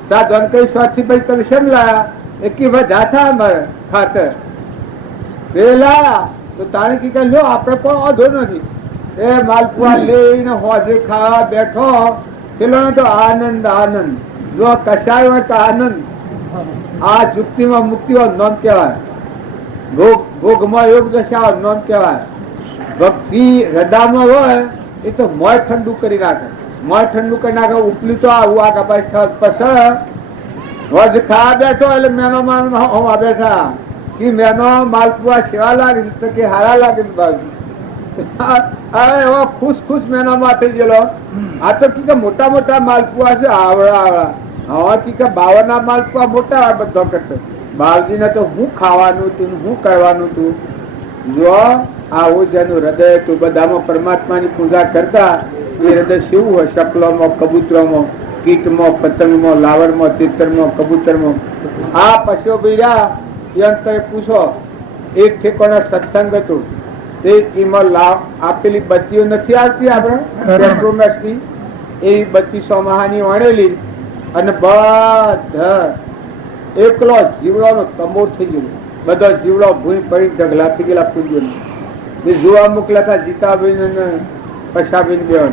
સાધુઓને કઈ સ્વાથી ભાઈ તમે શેમ લાયા એ કી બધા થા અમારે ખાતર પેલા તો તારે કી લ્યો આપણે પણ વાંધો નથી. એ માલપુઆ લઈને હોજે ખાવા બેઠો પેલો તો આનંદ આનંદ. જો કશાય હોય તો આનંદ. આ જુક્તિમાં મુક્તિ હોય નામ કહેવાય. ભોગમાં યોગ દશા નામ કહેવાય. ભક્તિ હૃદયમાં હોય એ તો મોય ઠંડુ કરી નાખે. મોય ઠંડુ કરી નાખે ઉપલી તો આવું આ પછી હોજ ખાવા બેઠો એટલે મેનો માન બેઠા કે મેનો માલપુઆ સેવા લાગે કે હારા લાગે બાજુ એવો ખુશ ખુશ મેના માં થઈ ગયેલો. આ તો કી મોટા મોટા માલપુઆ છે આવડા આવડા. હવે કી 52 માલપુઆ મોટા બધો કરતો. બાલજી ને તો હું ખાવાનું તું હું કરવાનું તું. જો આવું જેનું હૃદય તું બધામાં પરમાત્માની પૂજા કરતા એ હૃદય કેવું હોય શકલોમાં કબૂતરોમાં કીટમાં પતંગમાં લાવડમાં તીતરમાં કબૂતરમાં. આ પશુઓ બીજા એ પૂછો એક ઠેકોનો સત્સંગ હતું આપેલી બત્તીઓ નથી આવતી આપણે પેટ્રોમેક્સ ની એવી 3200 મહાની વણેલી અને બધા એકલો જીવડો નો તંબોર થઈ ગયો. બધા જીવડો ભૂઈ પડી ઢગલા થઈ ગયેલા પૂજ્યો જોવા મોકલ્યા હતા જીતાબેન અને પશાબેન બેન.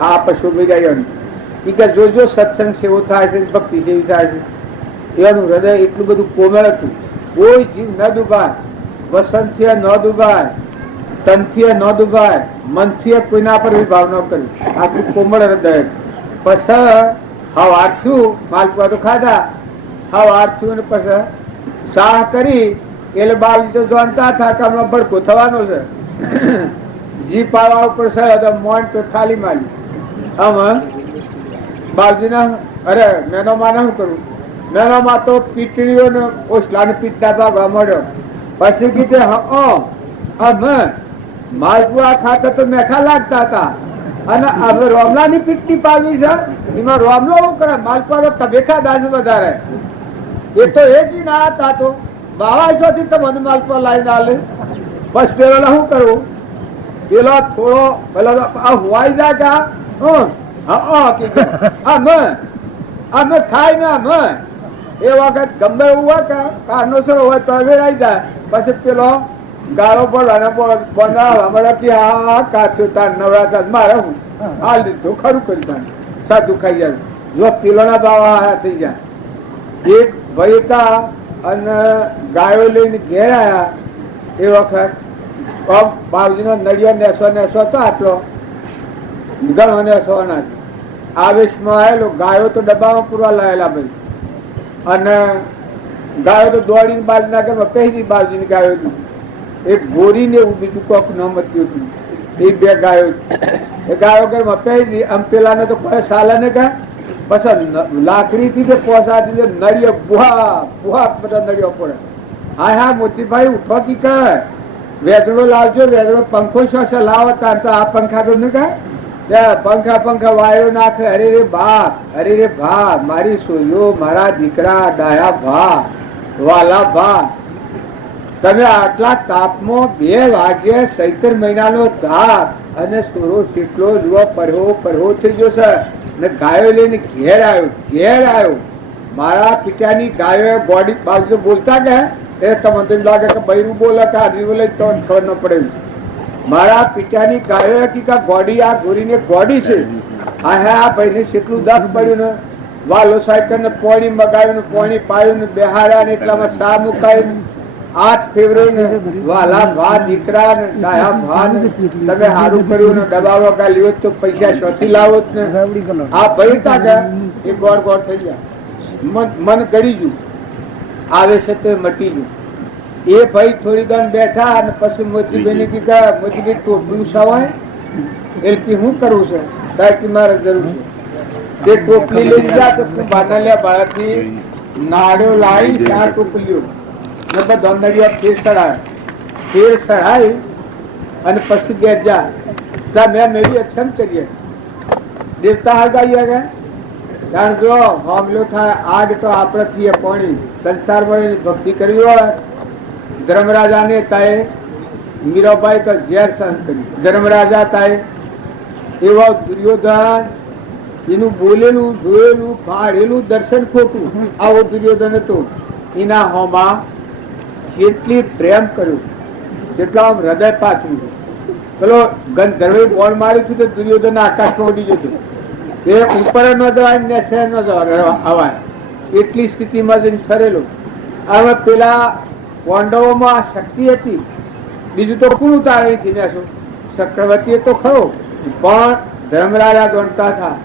આ પશુ ભાઈ જોજો સત્સંગ સેવો થાય છે ભક્તિ સેવી થાય છે. એનું હૃદય એટલું બધું કોમળ હતું કોઈ જીવ ન દુભાય વસંતથી ન દુભાય તનથી ન દુભાય મનથી કોઈના પર ભાવ ન કર્યું. આટલું કોમળ હૃદય. પછી હાવ આઠ્યું માલપુઆ તો ખાધા હાવ આઠ્યું ને પછી શાહ કરી એટલે બાલ તો જાણતા હતા કે હમણાં ભડકો થવાનો છે. જી પાવા ઉપર મોન તો ખાલી માલી આમાં બાલજી ના અરે મેનો માં શું કરું. મેનો માં તો પીટડીઓ ને ઓસલા ને પીટતા ભાગવા મળ્યો. પછી કીધે માલપુઆ ખાતા તો મેઠા લાગતા હતા અને હવે રોમલા ની પીટની પાવી છે એમાં રોમલો શું કરે. માલપુઆ તો તબેખા દાસ વધારે એ તો એ જ ના હતા તો બાવા થી તો મને માલપુઆ લાવી ના લે. બસ પેલા શું કરવું પેલો થોડો પેલા હોવાઈ જાય કે અમે ખાઈ ને અમે એ વખત ગમે એવું હોય કે કારનો સર હોય તો વેરાઈ જાય. પછી પેલો ગાળો બનાવવા હા કાચું તાર નવરાત્ર મારે હું આ લીધું ખરું કરી તાર સાદું ખાઈ જાય. જો પેલો ના બાવા થઈ જાય. એક ભાઈ હતા અને ગાયો લઈને ઘેર આવ્યા એ વખત બાવજીનો નળિયો નેસો હતો આટલો ઘણો નેસો આવેશમાં આવેલો. ગાયો તો ડબ્બામાં પૂરવા લાયેલા ભાઈ, અને ગાયો તો દોડીને બાજુના ઘરમાં પહેરી બાજુની ગાયો હતી. એક ગોરી ને એવું બીજું કોક નામ હતું, એ બે ગાયો એ ગાયો ઘરમાં પહેરી. આમ પેલા ને તો કોઈ સાલા ને કા પછી લાકડી થી પોસાતી નળિયો બુહા બુહા બધા નળિયો પડે. હા હા મોતીભાઈ ઉઠો કી કહે વેચડો લાવજો, વેચડો પંખો શો લાવો તાર તો આ પંખા તો નહીં કાંઈ પંખા વાયો નાખે. અરે રે બાપ, અરે રે ભા, મારી સોયો, મારા દીકરા ડાયા ભા, વાલા ભા, તમે આટલા તાપમાં 2 વાગ્યે ચૈત્ર મહિનાનો તાપ અને સૂરો કેટલો જુઓ પરહો થઈ ગયો છે. ને ગાયો લઈને ઘેર આવ્યો. મારા પિતાની ગાયો ગોડી બાજુ બોલતા કે એ તમને તો લાગે કે બૈરું બોલે કે આદમી બોલે તો ખબર ન પડે. મારા પિતાની ગાયો કે ગોડી, આ ગોરીને ગોડી છે. હા હા આ ભાઈને કેટલું દખ પડ્યું ને. વાલો સાયકલ ને પોણી મગાવ્યું ને પોણી પાયું ને બેહાડ્યા ને એટલામાં સા મુકાયું. 8 ફેબ્રુઆરી ને વાલા ભા દીકરા ને ડાયા ભા ને તમે સારું કર્યું ને દબાવો કા લ્યો તો પૈસા શોથી લાવો ને. આ ભાઈ કાકા એ ગોળ થઈ ગયા, મન ગળી ગયું, આવે છે તો મટી ગયું. એ ભાઈ થોડી વાર બેઠા અને પછી મોતીબેન કીધા મોતીબેન ટોપલું સવાય એ કે હું કરવું છે તાકી મારે જરૂર છે. તે ટોપલી લઈ ગયા તો બાનાલિયા બાળકથી નાડ્યો લાવી 4 ટોપલીઓ ને બધા નડિયા ફેર ચડાવી અને પછી ઘેર જા મેં મેરી અક્ષમ કરીએ દેવતા હગાઈ ગયા. કારણ જો હોમલો થાય આગ તો આપણે થઈએ પાણી સંસાર વળી ભક્તિ કરવી હોય. ધર્મરાજા ને તાએ મીરાબાઈ તો ઝેર સહન કર્યું. ધર્મરાજા તાએ એવા દુર્યોધન એનું બોલેલું જોયેલું ભાડેલું દર્શન ખોટું આવો દુર્યોધન હતો. એના હોમાં જેટલી પ્રેમ કર્યું જેટલા આમ હૃદય પાથર્યું. પેલો ગંધર્વે બોલ માર્યું હતું તો દુર્યોધન આકાશમાં ઉડી જતું. એ ઉપર ન જવાય નેસે ન જવાય એટલી સ્થિતિમાં જઈને ફરેલો. હવે પેલા પાંડવોમાં આ શક્તિ હતી, બીજું તો કોણ ઉતારે દિનેશો ચક્રવર્તી તો ખરો, પણ ધર્મરાજા ગણતા હતા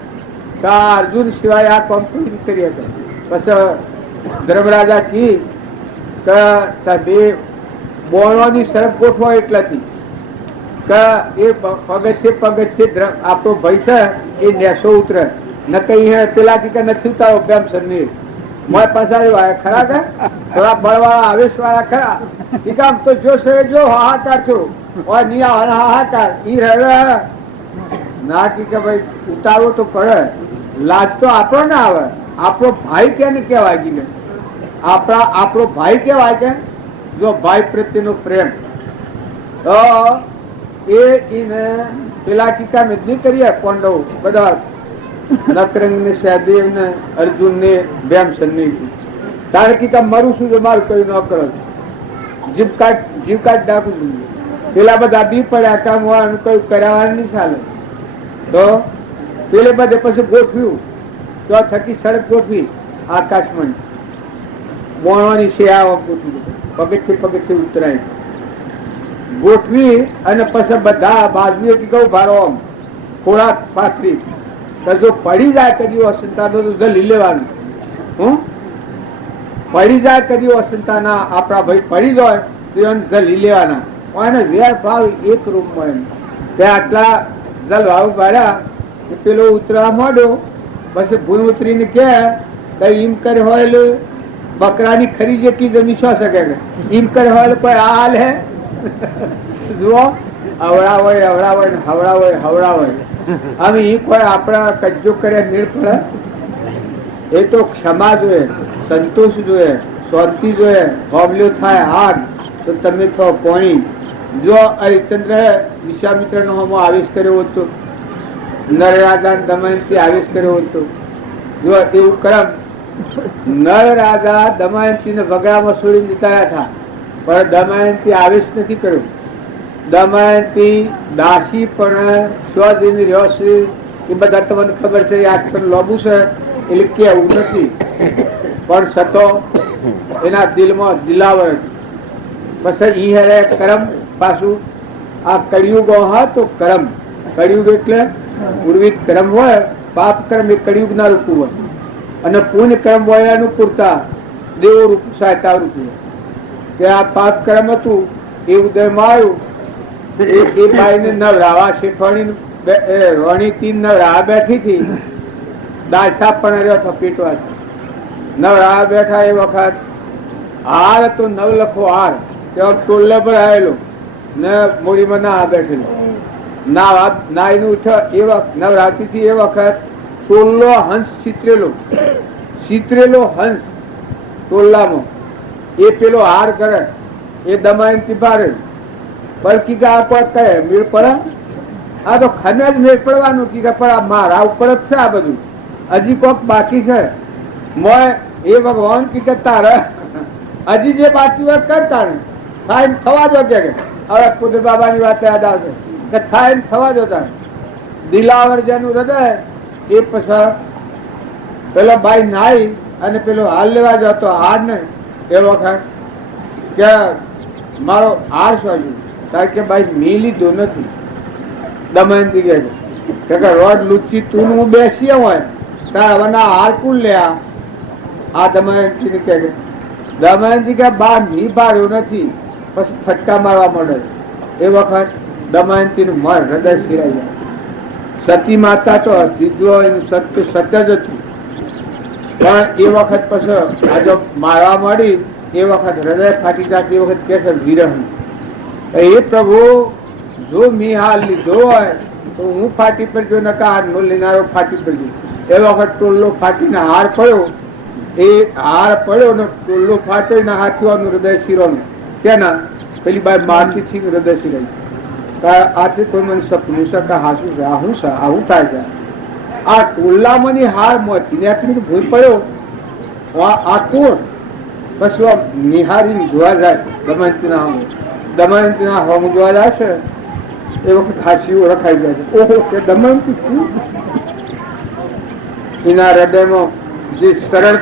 કે અર્જુન સિવાય આ કામ કોઈ કરી શકે. પછી ધર્મરાજા કી બે બોણવાની શરત ગોઠવો એટલાથી કે એ પગથિયે આપણો ભાઈ છે એ નેસો ઉતરે ન કઈ પેલા કે નથી ઉતારો બેમ સરની મારે પાછા ખરા કે થોડા બળવાળા આવેશ વાળા ખરા આમ તો જોશે જો હાહાકાર છો નહીં આવે હાહાકાર ઈ રહે ના કે ભાઈ ઉતારવો તો પડે. લાજ તો આપણો ના આવે, આપણો ભાઈ કેને કેવાય કે આપણો ભાઈ કેવાય કે જો ભાઈ પ્રત્યેનો પ્રેમ તો એને પેલા ટીકા મેં નહીં કરીએ. પાંડવ બધા નકરંગ ને સહદેવ ને અર્જુન ને ભીમસેન ને તારે કીધા મારું શું છે મારું કઈ ન કરો જીવ કાઢ નાખું છું. પેલા બધા બી પડ્યા કામ કયું કરાવવાનું નહીં ચાલે તો પેલે બધે પછી ગોઠવ્યું તો થકી સડક ગોઠવી આકાશમાં બોણવાની સેવા પગથિયે ઉતરાય ગોઠવી અને પછી બધા બાજુ કહું ભારો આમ ખોરાક પાથરી જો પડી જાય કદી અસંતા તો જલી લેવાનું. પડી જાય કદી અસંતા ના આપણા ભાઈ પડી જાય તો એને જલી લેવાના. એને વેર ભાવ એક રૂમમાં ત્યાં આટલા જલ ભાવ પાડ્યા પેલો ઉતરવા માંડ્યો. પછી ભૂલ ઉતરીને કે એમ કરે હોય બકરાની ખરી જેટલી જમી શું શકે એમ કરે હોય કોઈ આ હાલ હે જુઓ હવડાવે હવે એ કોઈ આપણા કજ્જો કરે નીર પડે. એ તો ક્ષમા જોઈએ, સંતોષ જોઈએ, શાંતિ જોઈએ. હોબલ્યો થાય આગ તો તમે કહો પોણી. જો હરિશ્ચંદ્ર વિશ્વામિત્ર નો હોમો આવેશ કર્યો હતો, નરરાજા દમયંતી આવેશ કર્યો હતો. જો એવું કરમ નર રાજા દમયંતી ને વગડામાં છોડી નીકળ્યા હતા, પણ દમયંતી આવેશ નથી કર્યો. દમયંતી દાસી પણ સ્વદિન રહ્યો છે એ બધા તમને ખબર છે. આ લોબુ છે એટલે કેવું નથી, પણ છતો એના દિલમાં દિલાવર હતી. પછી ઈ હેરે કર્મ પાછું આ કળિયુગ હા તો કર્મ, કળિયુગ એટલે પૂર્વિક કર્મ હોય, પાપ કર્મ એ કળિયુગ ના રૂપ હોય, અને પુણ્ય કર્મ હોય એનું પૂરતા દેવો રૂપ સહાયતા રૂપ હોય. કે આ પાપ કર્મ હતું એ ઉદયમાં આવ્યું, એ બાઈ ને નવરાવા શેઠવાણી વણી તીન નવરાવા બેઠી હતી, દાસા પણ રહ્યો હતો પીટવા. નવરાવા બેઠા એ વખત હાર હતો, નવલખો હાર ટોલ્લે પર આવેલો ને મૂડીમાં ના બેઠેલો. નાઈનું ઉઠ્યો એ વખત નવરાત્રી થી એ વખત ટોલ્લો હંસ ચિતરેલો હંસ ટોલ્લામાં એ પેલો હાર કરે એ દમાઈને ટીપારે બલકી કે આ કોઈ કહે મેળ પડે, આ તો ખમે જ મેળ પડવાનું કે પણ મારા ઉપર જ છે આ બધું, હજી કોક બાકી છે. મોય એ ભગવાન કે તારે હજી જે બાકી વાત કરતા ને થાય થવા દો. કે હવે કુદર બાબા ની વાત યાદ આવશે કે થાય થવા દો. તારે દિલાવર જેનું હૃદય એ પછી પેલો બાઈ નાઈ અને પેલો હાલ લેવા જતો હાર ને એ વખત કે મારો હાર શું કારણ કે ભાઈ મેં લીધો નથી. દમયંતી કહે છે કે રોડ લુચ્ચી તું હું બેસી હોય તાર હવે હાર કુલ લે. આ દમયંતી ને કહે છે, દમયંતી કે બા મી પાડ્યો નથી. પછી ફટકા મારવા મળે. એ વખત દમયંતી નું મન હૃદય સિરાઈ જાય. સતી માતા તો દીધો એનું સત્ય સત્ય જ હતું, પણ એ વખત પછી આ જો મારવા મળી એ વખત હૃદય ફાટી જાય. એ વખત કે છે વિરહ એ પ્રભુ જો મી હાલ લીધો હોય તો હું ફાટી પડજો, નકા હાર નો લેનારો ફાટી પડજો. એ વખત ટોલ્લો ફાટીને હાર પડ્યો, એ હાર પડ્યો ને ટોલ્લો ફાટ્યો ને હાથીઓનું હૃદય શિરોનું કેના પેલી બાય મારથી થી હૃદય શિરાઈ. આથી કોઈ મને સપનું છે કે હાસું છે આવું છે આવું થાય છે. આ ટોલ્લામાં ની હાર મોતી ને ભૂલ પડ્યો આ કોણ. પછી નિહારી જોવા જાય દમયંતીના દમયંતીના હોમ જોવા જાય છે એ વખત હાસીઓ રખાઈ જાય છે. ઓહો કે દમયંતી એના હૃદયમાં જે સરળ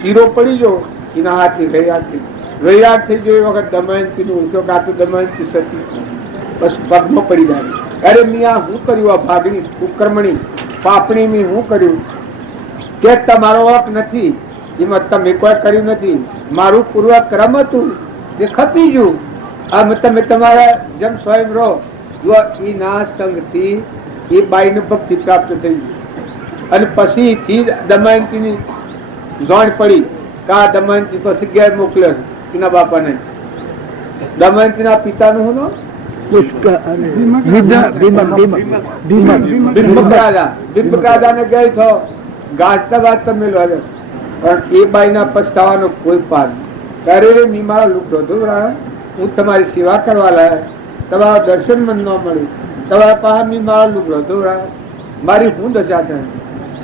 ચીરો પડી ગયો એના હાથથી વૈરાટ થઈ ગયો. એ વખત દમયંતી નું ઉઠ્યો કાતું દમયંતી સતી બસ પગમાં પડી જાય. અરે મિયા હું કર્યું આ ભાગણી ઉકર્મણી પાપણી મેં હું કર્યું કે તમારો હક નથી, એમાં તમે કોઈ કર્યું નથી. મારું પૂર્વ ક્રમ હતું તે ખપી ગયું. આમ તમે તમારા જેમ સ્વયં રહો જો એ ના સંગથી એ બાઈને ભક્તિ પ્રાપ્ત થઈ ગઈ. અને પછી થી દમયંતી ની જોણ પડી કે આ દમયંતી પછી ઘેર મોકલ્યો છે એના બાપાને. દમયંતી ના પિતા નું હું બિંબરાજા ને ગઈ થો ગાજતા ગાજતા મેળવા પણ એ બાઈ ના પછતાવાનો કોઈ પાર નહીં. અરે મી મારા લુકડો ધોવરાયો, હું તમારી સેવા કરવા લાયા, તમારા દર્શન મન ન મળ્યું, તમારા પાસે મી મારા લુકડો ધોવરાયો, મારી હું દશા થાય.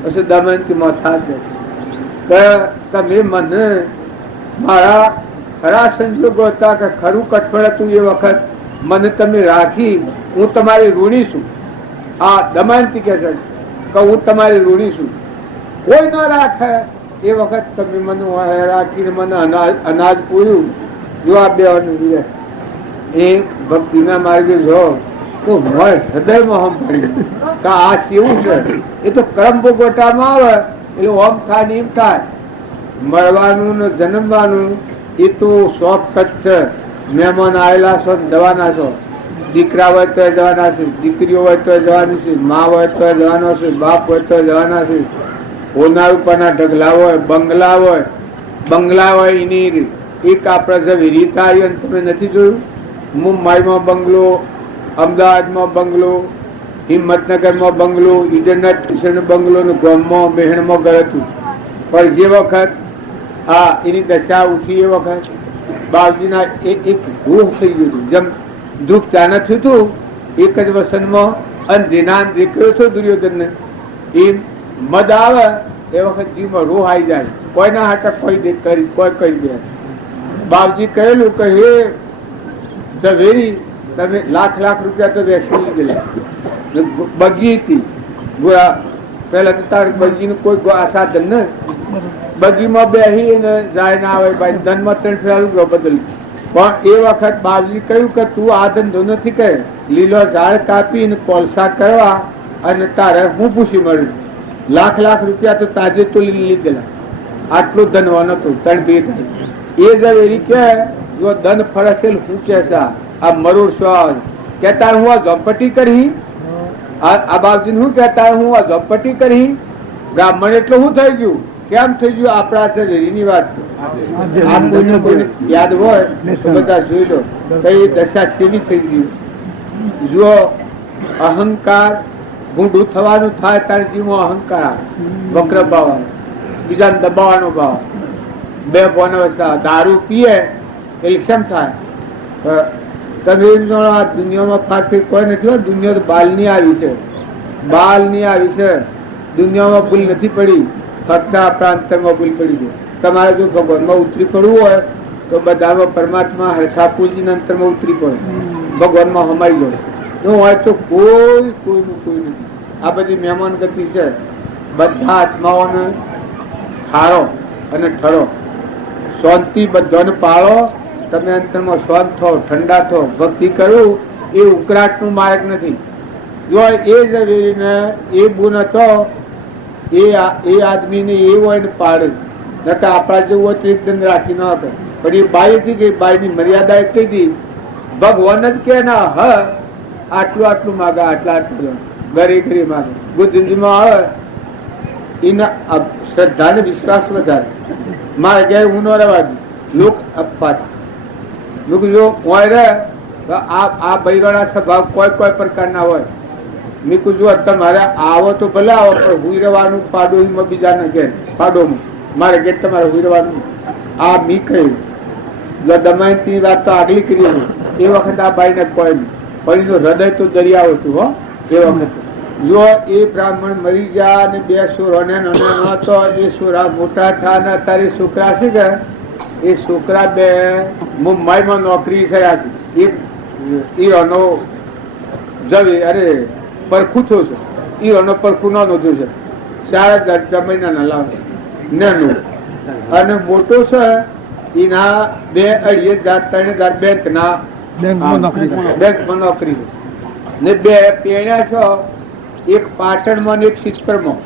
પછી દમયંતી માં થાત તમે મને મારા ખરા સંજોગો હતા કે ખરું કઠોળ હતું એ વખત મને તમે રાખી, હું તમારી ઋણી છું. આ દમયંતી કે છે કે હું તમારી ઋણી છું. કોઈ ન રાખે એ વખત તમે મને રાખીને મને અનાજ પૂર્યું. જો આ બે એ ભક્તિના માર્ગે જો તો હૃદયમાં હમ પડી કે આ કેવું છે. એ તો કર્મ ભોગવટામાં આવે એટલે ઓમ થાય ને એમ થાય. મળવાનું ને જન્મવાનું એ તો શોખ જ છે. મહેમાન આવેલા છો જવાના છો, દીકરા હોય તો જવાના છે, દીકરીઓ હોય તો જવાની છે, મા હોય તો જવાનો છે, બાપ હોય તો જવાના છે. હોનાર ઉપરના ઢગલા હોય, બંગલા હોય એની એક આપણે જે રીત આવી તમે નથી જોયું. મુંબઈમાં બંગલો, અમદાવાદમાં બંગલો, હિંમતનગરમાં બંગલો, ઈડન સ્ટેશન બંગલો ને ગામમાં બહેણમાં ગયું હતું. પણ જે વખત આ એની દશા ઉઠી એ વખત બાવજીના એક ભૂખ થઈ ગયું હતું. જેમ દુઃખ ચાના થયું હતું એક જ વસનમાં અને દિનાન દીકરો થયો દુર્યોધન ને એ મદ આવે એ વખત જીવમાં રોહ આવી જાય. કોઈના હાટે કોઈ કરી દે. બાપજી કહેલું કે હે ઝવેરી તમે લાખ રૂપિયા તો વેચી લીધેલા. બગી હતી પેલા તો તાર બગી નું કોઈ સાધન ને બગીમાં બેસીને જાય ના આવે ભાઈ ધનમાં 3 ફેરા લુગડો બદલી. પણ એ વખત બાલજી કહ્યું કે તું આ ધંધો નથી કરે, લીલો ઝાડ કાપીને કોલસા કરવા અને તારે હું પૂછી મળ્યું. લાખ લાખ રૂપિયા તો તાજે તો લીધેલા, આટલું ધનવાન હતું 3 ભેગા. એ ઝવેરી કે જો ધન ફરસેલ હું કે આ મરૂડ શ્વાસ કેતા હું આ ઝોપટી કરી, આ બાપજી શું કેતા હું આ ઝોપટી કરી. બ્રાહ્મણ એટલે શું થઈ ગયું, કેમ થઈ ગયું, આપણા ઝવેરીની વાત છે. આ કોઈને યાદ હોય તો બધા જોઈ લો કઈ દશા સેવી થઈ ગઈ. જો અહંકાર ભૂંડું થવાનું થાય ત્યારે જીવો અહંકાર વક્ર ભાવ, બીજા દબાવવાનો ભાવ, બે બોનવસ્થા. દારૂ પીએ એટલે કેમ થાય, તમે આ દુનિયામાં ફાટફીટ કોઈ નથી. દુનિયા તો બાલની આવી છે, બાલની આવી છે. દુનિયામાં ભૂલ નથી પડી, ફક્ત આપણા અંતરમાં ભૂલ પડી છે. તમારે જો ભગવાનમાં ઉતરી પડવું હોય તો બધામાં પરમાત્મા હરખાપુરજીના અંતરમાં ઉતરી પડે, ભગવાનમાં હમાઈ લો. જો હોય તો કોઈનું કોઈ નથી. આ બધી મહેમાન ગતિ છે. બધા આત્માઓને ઠારો અને ઠરો, શાંતિ બધાને પાળો. તમે અંતરમાં શાંત થો, ઠંડા થો. ભક્તિ કરવું એ ઉકળાટનું માર્ગ નથી. જો એ ઝવેરીને એ ગુણ હતો એ આદમીને એ હોય ને પાડે, નકર આપણા જેવું હોય તો એકદમ રાખી ન હતો. પણ એ બાઈ હતી કે બાઈની મર્યાદા એટલી હતી, ભગવાન જ કે ના હ આટલું આટલું માગે, આટલા આટલું ગરી ગરી માગે. બુદ્ધિમાં આવે એના શ્રદ્ધા ને વિશ્વાસ વધારે. મારે ઘેર હું ન રહેવા દઉં, લોક અપવાદ જો હોય રહે તો આ બૈરાના સ્વભાવ કોઈ પ્રકારના હોય. મેં કીધું જો તમારે આવો તો ભલે આવો, પણ હુઈ રહેવાનું પાડોમાં બીજાના ઘેર, પાડોમાં. મારે ઘેર તમારે હુઈ રહેવાનું. આ મી કહ્યું દમયંતીની વાત તો આગલી કરી. એ વખત આ બાઈને કોઈ નહીં, પણ એનું હૃદય તો દરિયાઓ હતું. હો એ વખત જો એ બ્રાહ્મણ મરી ગયા અને 2 છોરાને નહોતો, એ છોરા મોટા થયા ને અત્યારે છોકરા છે કે એ છોકરા 2 મુંબઈમાં નોકરી થયા છે. એક ઈરાનો જવે અરે પરખું થયો છે, ઈરાનો પરખું ન નોંધ્યું છે, 4,000 મહિનાના લાવે નાનું. અને મોટો છે એના 2,500 3,000 બેંકમાં નોકરી ને 2 પેણ્યા છો, એક પાટણમાં ને એક સિત્તરમાં.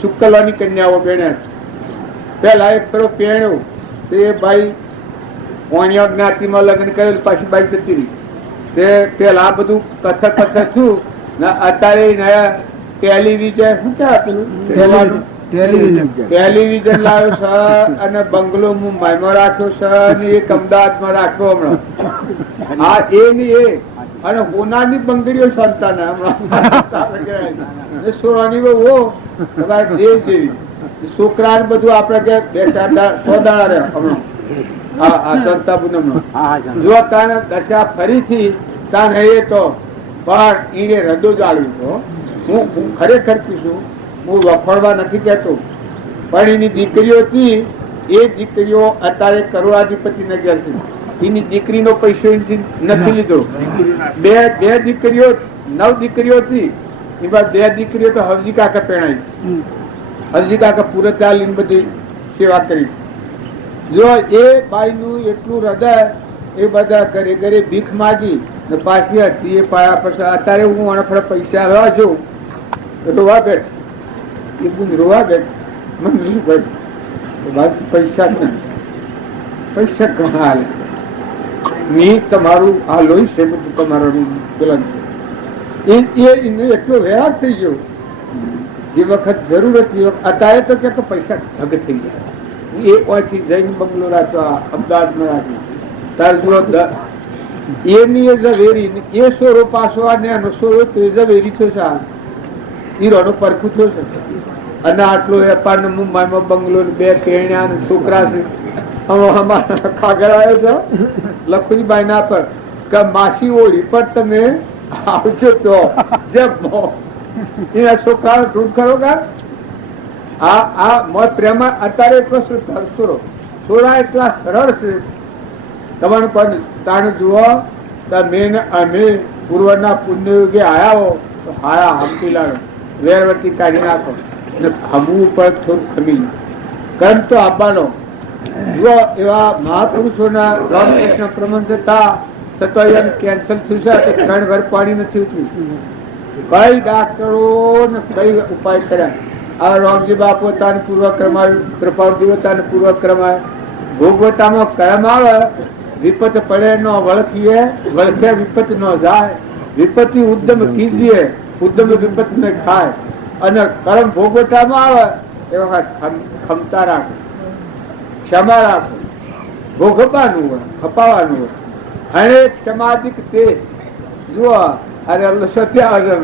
શુક્લાની કન્યાઓ પેણ્યા. પેલા એક ફરો પેણ્યો તો એ ભાઈ કોણિયા જ્ઞાતિમાં લગ્ન કરેલું, પાછી બાઈ જતી રહી. તે પેલા આ બધું કથક થયું ને અત્યારે ટેલિવિઝન શું કહેવાતું, ટેલિવિઝન લાવ્યો છે અને બંગલો મુંબઈમાં રાખ્યો છે અને એક અમદાવાદમાં રાખ્યો હમણાં. હા એ ની એ અને હોનાની બંગડીઓ સંતાન હમણાં સોનાની બહુ તમારે દેવ જેવી છોકરા બધું આપડે કે 100 દાડા રહે હમણાં. હા સંતા પૂનમ જો તાને દશા ફરીથી તાને એ તો પણ એને રદો જાળવી તો હું ખરેખર કીધું, હું વખોડવા નથી કહેતો. પણ એની દીકરીઓ હતી, એ દીકરીઓ અત્યારે કરોડાધિપતિ ને ઘેર છે. એની દીકરીનો પૈસો નથી લીધો. બે દીકરીઓ 9 દીકરીઓ હતી, એમાં 2 દીકરીઓ તો હવજી કાકા પેણાઈ. હવજી કાકા પૂરે ત્યાં લઈને બધી સેવા કરી. જો એ બાઈ નું એટલું હૃદય, એ બધા ઘરે ઘરે ભીખ માગી ને પાછી હતી એ પાયા પછી. અત્યારે હું અણફળ પૈસા આવ્યા છું રોવા બેઠ, એ બું રોવા બેઠ. મને પૈસા જ પૈસા ઘણા હાલે મી તમારું આ લોહી છે બધું તમારું પેલા એટલો વેરાગ થઈ ગયો. જે વખત જરૂર હતી અત્યારે તો કે પૈસા ઢગ થઈ ગયા. એ ઓયથી જૈન બંગલો રાખ્યો, અમદાવાદમાં રાખ્યો. તાર જો એની ઝવેરી એ સોરો પાછો આ નેનો સોરો તો એ ઝવેરી થયો છે. હીરોનો પરખું થયો છે. અને આટલો વેપાર ને મુંબઈમાં બંગલો 2 કેણ્યા છોકરા છે. ખાગર આવ્યો છે લખુજીબાઈ ના પર કે માસી ઓળી પર તમે આવજો તો એના છોકરા ઢૂંઢ ખરો કા. આ મત પ્રેમ અત્યારે એટલો સુરો થોડા એટલા સરળ છે. તમારું પણ તાણે જુઓ અમે પૂર્વના પુણ્ય યુગે આયા હો તો હાયા હમતી લાડો વેરવટી કાઢી નાખો, હમવું ઉપર થોડું ખમી કર્મ તો આપવાનો. જો એવા મહાપુરુષોના રામકૃષ્ણ પ્રબંધ હતા છતાં કેન્સલ થયું છે, 3 વાર પાણી નથી ઉતર્યું. કઈ ડાક્ટરો ને કઈ ઉપાય કર્યા. આ રામજી બાપુ તાને પૂર્વક્રમ આવ્યું, કૃપાળજી તાને પૂર્વક્રમ આવ્યો. ભોગવતામાં કર્મ આવે, વિપત પડે નો વળખીએ, વળખે વિપત નો જાય. વિપત્તિ ઉદ્દમ કીજીએ, ઉદ્દમ વિપત ને ખાય. અને કર્મ ભોગવટામાં આવે એ વખત ખમતા રાખો, ક્ષમા રાખો. ભોગવવાનું હોય, ખપાવાનું હોય. અને સમાજિક તે જુઓ અરે સત્યાવન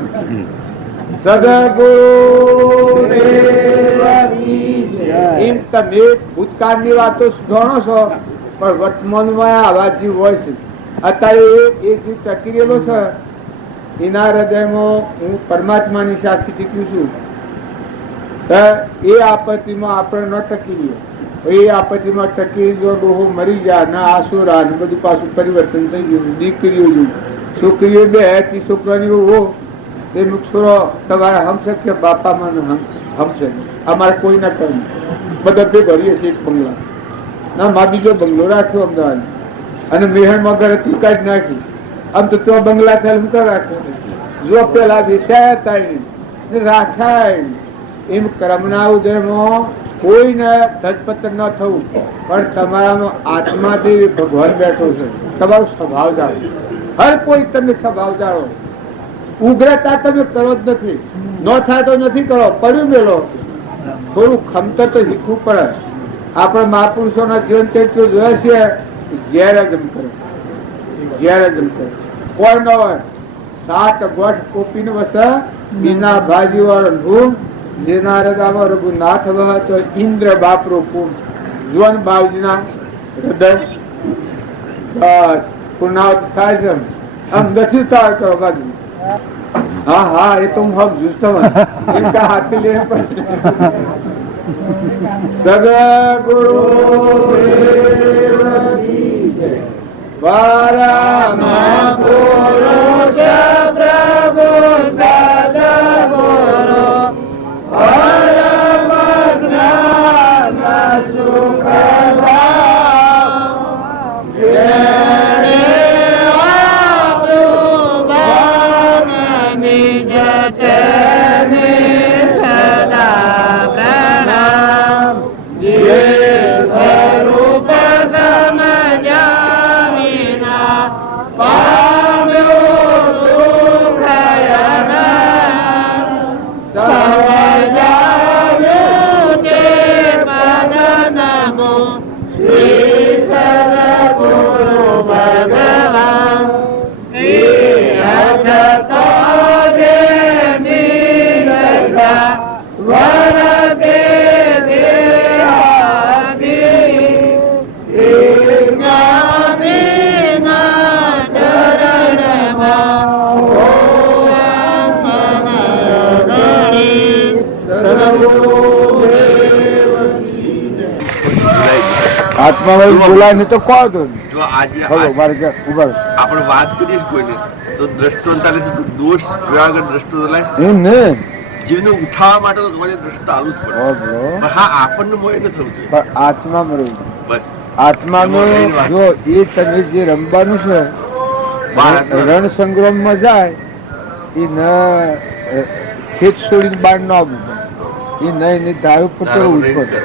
સદગુરુ એમ તમે ભૂતકાળની વાતો જાણો છો, પણ વર્તમાનમાં આવા જીવ હોય છે. અત્યારે એ જીવ ટકી રહેલો છે, એના હૃદયમાં હું પરમાત્માની સાક્ષી શીખ્યું છું. એ આપત્તિમાં આપણે ન ટકી રહીએ. એ આપત્તિમાં ટકી જો ડોહો મરી જાય ના આસુરા ને બધું પાછું પરિવર્તન થઈ ગયું. દીકરીઓ છોકરીઓ 2 છોકરાની હો એ છોરો તમારા હમશે કે બાપામાં હમશે. અમારે કોઈ ના કહે બધા બે ભરીએ છીએ એક બંગલા ના માં બીજો બંગલો રાખ્યો અમદાવાદ અને મેહણમાં ઘરે તું કાઢી નાખી. આમ તો બંગલા થયેલ હું કર રાખ્યો. જો પેલા વિષય થાય રાખાય એમ કર્મના ઉદયમાં કોઈને ધજપત્ર ન થવું, પણ તમારામાં આત્માથી ભગવાન બેઠો છે. તમારો સ્વભાવ જાણો. હર કોઈ તમે સ્વભાવ જાણો. ઉગ્રતા તમે કરો જ નથી. ન થાય તો નથી કરો, પડ્યું મેલો. થોડું ખમતર તો શીખવું પડે. આપણે મહાપુરુષોના જીવન ચરિત્રો જોયા છીએ. ઝેર હજમ કરે, ઝેર હજમ કરે. કોઈ ન હોય 7 ગોઠ કોપીને વસે બીના ભાજી વાળો ભૂમ જેના હૃદયમાં રઘુનાથ વહ તો ઇન્દ્ર બાપરો પૂર્ણ. જુવાન બાવજીના હૃદય બસ પૂર્ણાવત થાય છે. આમ નથી તાર કરો બાજુ. હા હા એ તો હું હબ જુસ્તો ઇનકા હાથી લે સદગુરુ પરમ પુરુષ પ્રભુ સદગુરુ પરમ જ્ઞાન સુખ આત્માવાળી બોલાય ને તો કોણ તો જો આજે આપણે વાત કરીએ કોઈને તો દ્રષ્ટાંત દોષ વિરાગ દ્રષ્ટાંત એમ ને જીવને ઉઠાવવા માટે તો તમારે દ્રષ્ટ આવું જ પડે. પણ હા આપણને મોય ન થવું જોઈએ. પણ આત્મામાં રહી બસ આત્માનો જો એ તમે જે રમવાનું છે રણ સંગ્રામમાં જાય એ ન ખેત છોડીને બહાર ન આવવું પડે. એ નહીં દારૂ પર તો રહેવું પડે.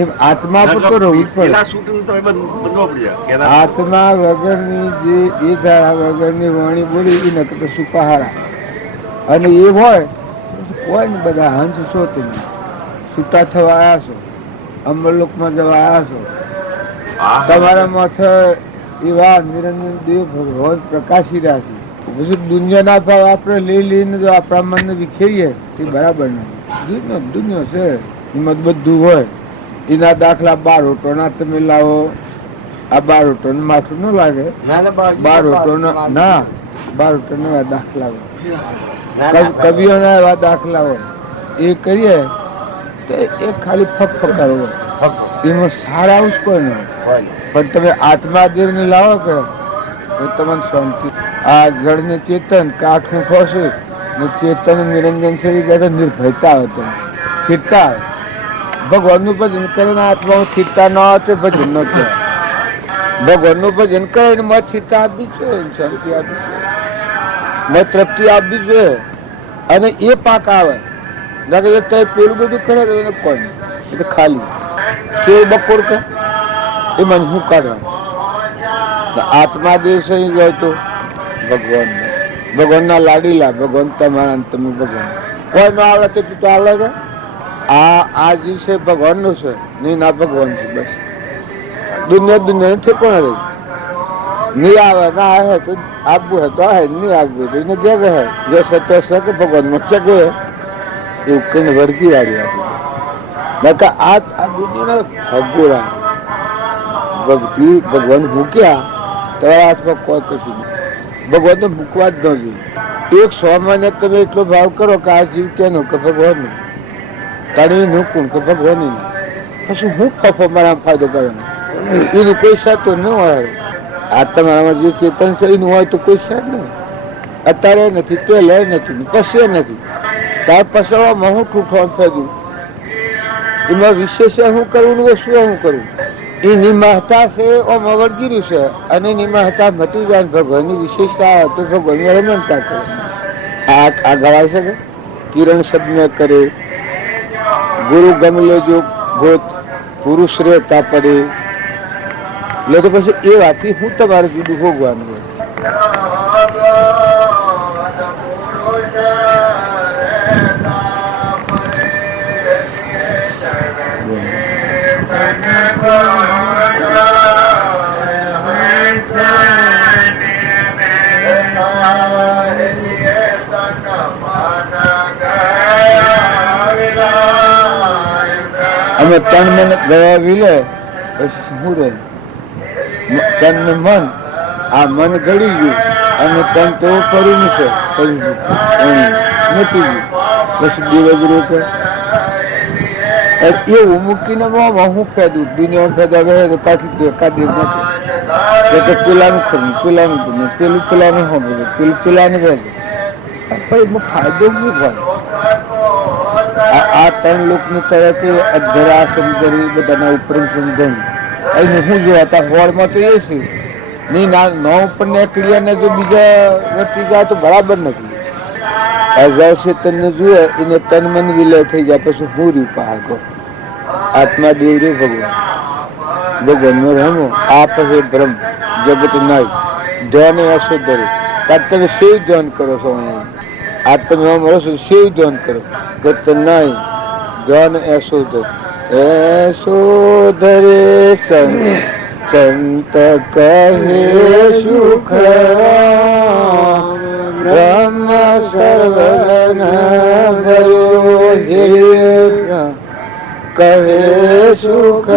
એમ આત્મા પર તો રહેવું પડે. આત્મા વગરની જે એ ધારા વગરની વાણી બોલી એ નકર સુપાહારા અને એ હોય કોઈ ને બધા હંસ છો તમે છૂટા થવા આવ્યા છો, અમરલોકમાં જવા આવ્યા છો. તમારા માથે એવા નિરંજન દેવ ભગવાન પ્રકાશી રહ્યા છે. પછી દુનિયાના ભાવ આપણે લઈ લઈને જો આપણા મનને વિખેરીએ તે બરાબર નથી. દુનિયા છે એમાં બધું હોય. એના દાખલા 12 ઓટોના તમે લાવો. આ 12 ઓટોનું માથું ન લાગે. 12 ઓટોના ના 12 ઓટોના દાખલા હોય. કવિઓના એવા દાખલા હોય. એ કરીએ તો એ ખાલી ફકફકારો હોય. એમાં સારા આવું જ કોઈ ન હોય. પણ તમે આત્માદેવ ને લાવો કે તમને શાંતિ. આ જળ ને ચેતન કાઠું ખોશે ને ચેતન નિરંજન શરીર નિર્ભયતા હોય. તમે છીટતા આવે ભગવાનનું ભજન કરીને આત્મા સ્થિરતા ન આવે તો ભજન ન કહેવાય. ભગવાનનું ભજન કરે ને મત સ્થિરતા આપવી જોઈએ, શાંતિ આપવી જોઈએ, મત તૃપ્તિ આપવી જોઈએ, અને એ પાક આવે. પેલું બધું કરે તો એને કોઈ નહીં, એ તો ખાલી છે બકોર કે એ મને શું કાઢવાનું. આત્મા દેશ અહીં જાય તો ભગવાન ભગવાનના લાડીલા, ભગવાન તમારા તમે ભગવાન કોઈ ન આવડે તો તું તો આવડે છે. આ જે છે ભગવાનનું છે નહીં, ના ભગવાન છે. બસ દુનિયાનું ઠેકોણ રહી નહીં આવે ના આવે તો આપવું હે તો આવે, નહીં આપવું તો એને ઘેર રહે. જે સત્ય છે કે ભગવાનમાં ચગે એવું કઈને વર્ગી વાળી આપી. આ દુનિયાના ભગોરા ભક્તિ ભગવાન મૂક્યા તમારા હાથમાં કોઈ કશું નહીં. ભગવાનને મૂકવા જ ન જોઈએ. એક સ્વામાને તમે એટલો ભાવ કરો કે આ જીવ કેનો કે ભગવાન તાણી નું કોણ કે ભગવાન પછી હું ફફો મારા ફાયદો કરવાનો એનું કોઈ સાચું ન હોય. આ તમારામાં જે ચેતન છે એનું હોય તો કોઈ સાચ નહીં. અત્યારે નથી, પેલે નથી, પછી નથી. તાર પસવામાં હું ઠૂઠવા ફેર્યું એમાં વિશેષ શું કરવું ને શું શું કરવું. એ નિમહતા છે ઓમ અવળગીર્યું છે, અને નિમહતા મટી જાય. ભગવાનની વિશેષતા આવે તો ભગવાનની રમણતા કરે. આ ગવાય છે કે કિરણ શબ્દ કરે ગુરુ ગમલે જો ભૂત પુરુષ રહેતા પડે. એટલે તો પછી એ વાતથી હું તમારે જુદું ભોગવાનું હોય. અમે તન મન ગયા વિલે પછી શું રહે? તન ને મન, આ મન ઘડી ગયું અને તન તો ફરી નથી ગયું પછી દેવગુરુ કે એવું મૂકીને હું ફેદું દુનિયા ફેદા રહે તો કાઢી નાખે. પેલાનું ખરું, પેલાનું બને, પેલું પેલાનું હો બધું, પેલું પેલાને બને. એમાં ફાયદો શું થાય? આ ત્રણ લોકની તરફ અધરા સમજણી બધાના ઉપરમ સમજણ અહીં શું જોવાતા હોળમાં તો એ છે નહીં. ના ઉપર ને ક્રિયાને જો બીજા વર્તી જાય તો બરાબર નથી. અજાય છે તને જુએ એને તન મન વિલય થઈ જાય પછી હું રહ્યું પાકો આત્મા દેવ રે ભગવાન ભગવાનમાં રમો. આ પછી બ્રહ્મ જગત નાય ધ્યાન અશુદ્ધ રહે. કારણ તમે સેવ ધ્યાન કરો છો, આ તમે મળો છો સેવ ધ્યાન કરો ગત નાય ધ્યાન અશુદ્ધ એશુદ્ધ રે સંત કહે સુખ બ્રહ્મ સર્વજન ભયો કહે સુખ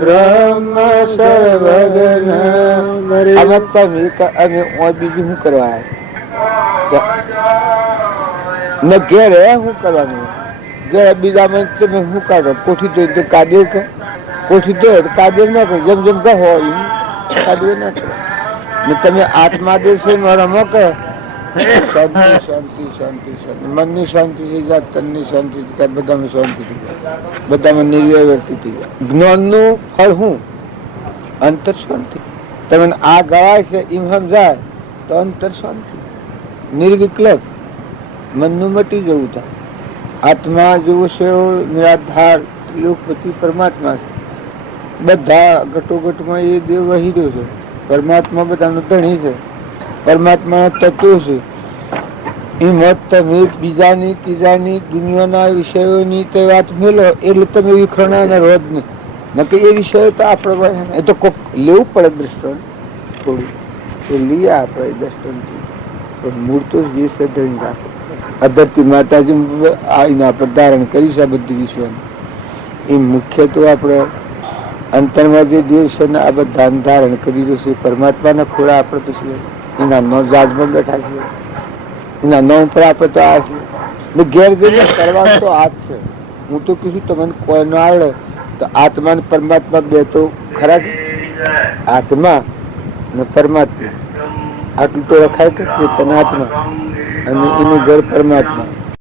બ્રહ્મ સર્વજન. અમે બીજું શું કરવા ને ઘેરે શું કરવાનું? ઘેર બીજા તમે શું કાઢો? કોઠી દો તો કાદેવ કે કોઠી દો તો કાદેવ ના કરે. જેમ જેમ કહો એમ કાદેવ ના કરે. ને તમે આત્મા દેશ રમો કે શાંતિ શાંતિ શાંતિ શાંતિ, મનની શાંતિ થઈ જાય, તનની શાંતિ થઈ જાય, બધામાં શાંતિ થઈ જાય, બધામાં નિર્વ્યવર્તી થઈ જાય. જ્ઞાનનું ફળ શું? અંતર શાંતિ. તમે આ ગવાય છે એમ સમજાય તો અંતર શાંતિ, નિર્વિકલ્પ મનનું મટી જવું થાય. આત્મા જેવું છે નિરાધાર લોકપતિ પરમાત્મા છે. બધા ઘટોઘટમાં એ દેવ વહી રહ્યો છે. પરમાત્મા બધાનો ધણી છે, પરમાત્મા તત્વ છે. એ મત તમે બીજાની ત્રીજાની દુનિયાના વિષયોની તે વાત મેલો એટલે તમે વિખરણા રોજ નહીં. નકે એ વિષયો તો આપણે એ તો કોક લેવું પડે દ્રષ્ટાંત થોડું એ લઈએ આપણે દ્રષ્ટાંતથી. પણ મૂળ તો જે છે ધણી રાખો. અધરતી માતાજી આવીને આપણે ધારણ કરી છે બધી વિશ્વનું. એ મુખ્ય તો આપણે અંતરમાં જે દેવ છે ને આ બધા ધારણ કરી રહ્યું છે. પરમાત્માના ખોળા આપણે તો છીએ, એના નો જાજમાં બેઠા છીએ, એના નો ઉપર આપણે તો આ છીએ. ઘેર જઈને કરવાનું તો આ જ છે. હું તો કીધું તમને કોઈ ન આવડે તો આત્મા ને પરમાત્મા બે તો ખરા. આત્મા ને પરમાત્મા આટલું તો રખાય કે ચેતન આત્મા અને એનું ઘર પરમાત્મા.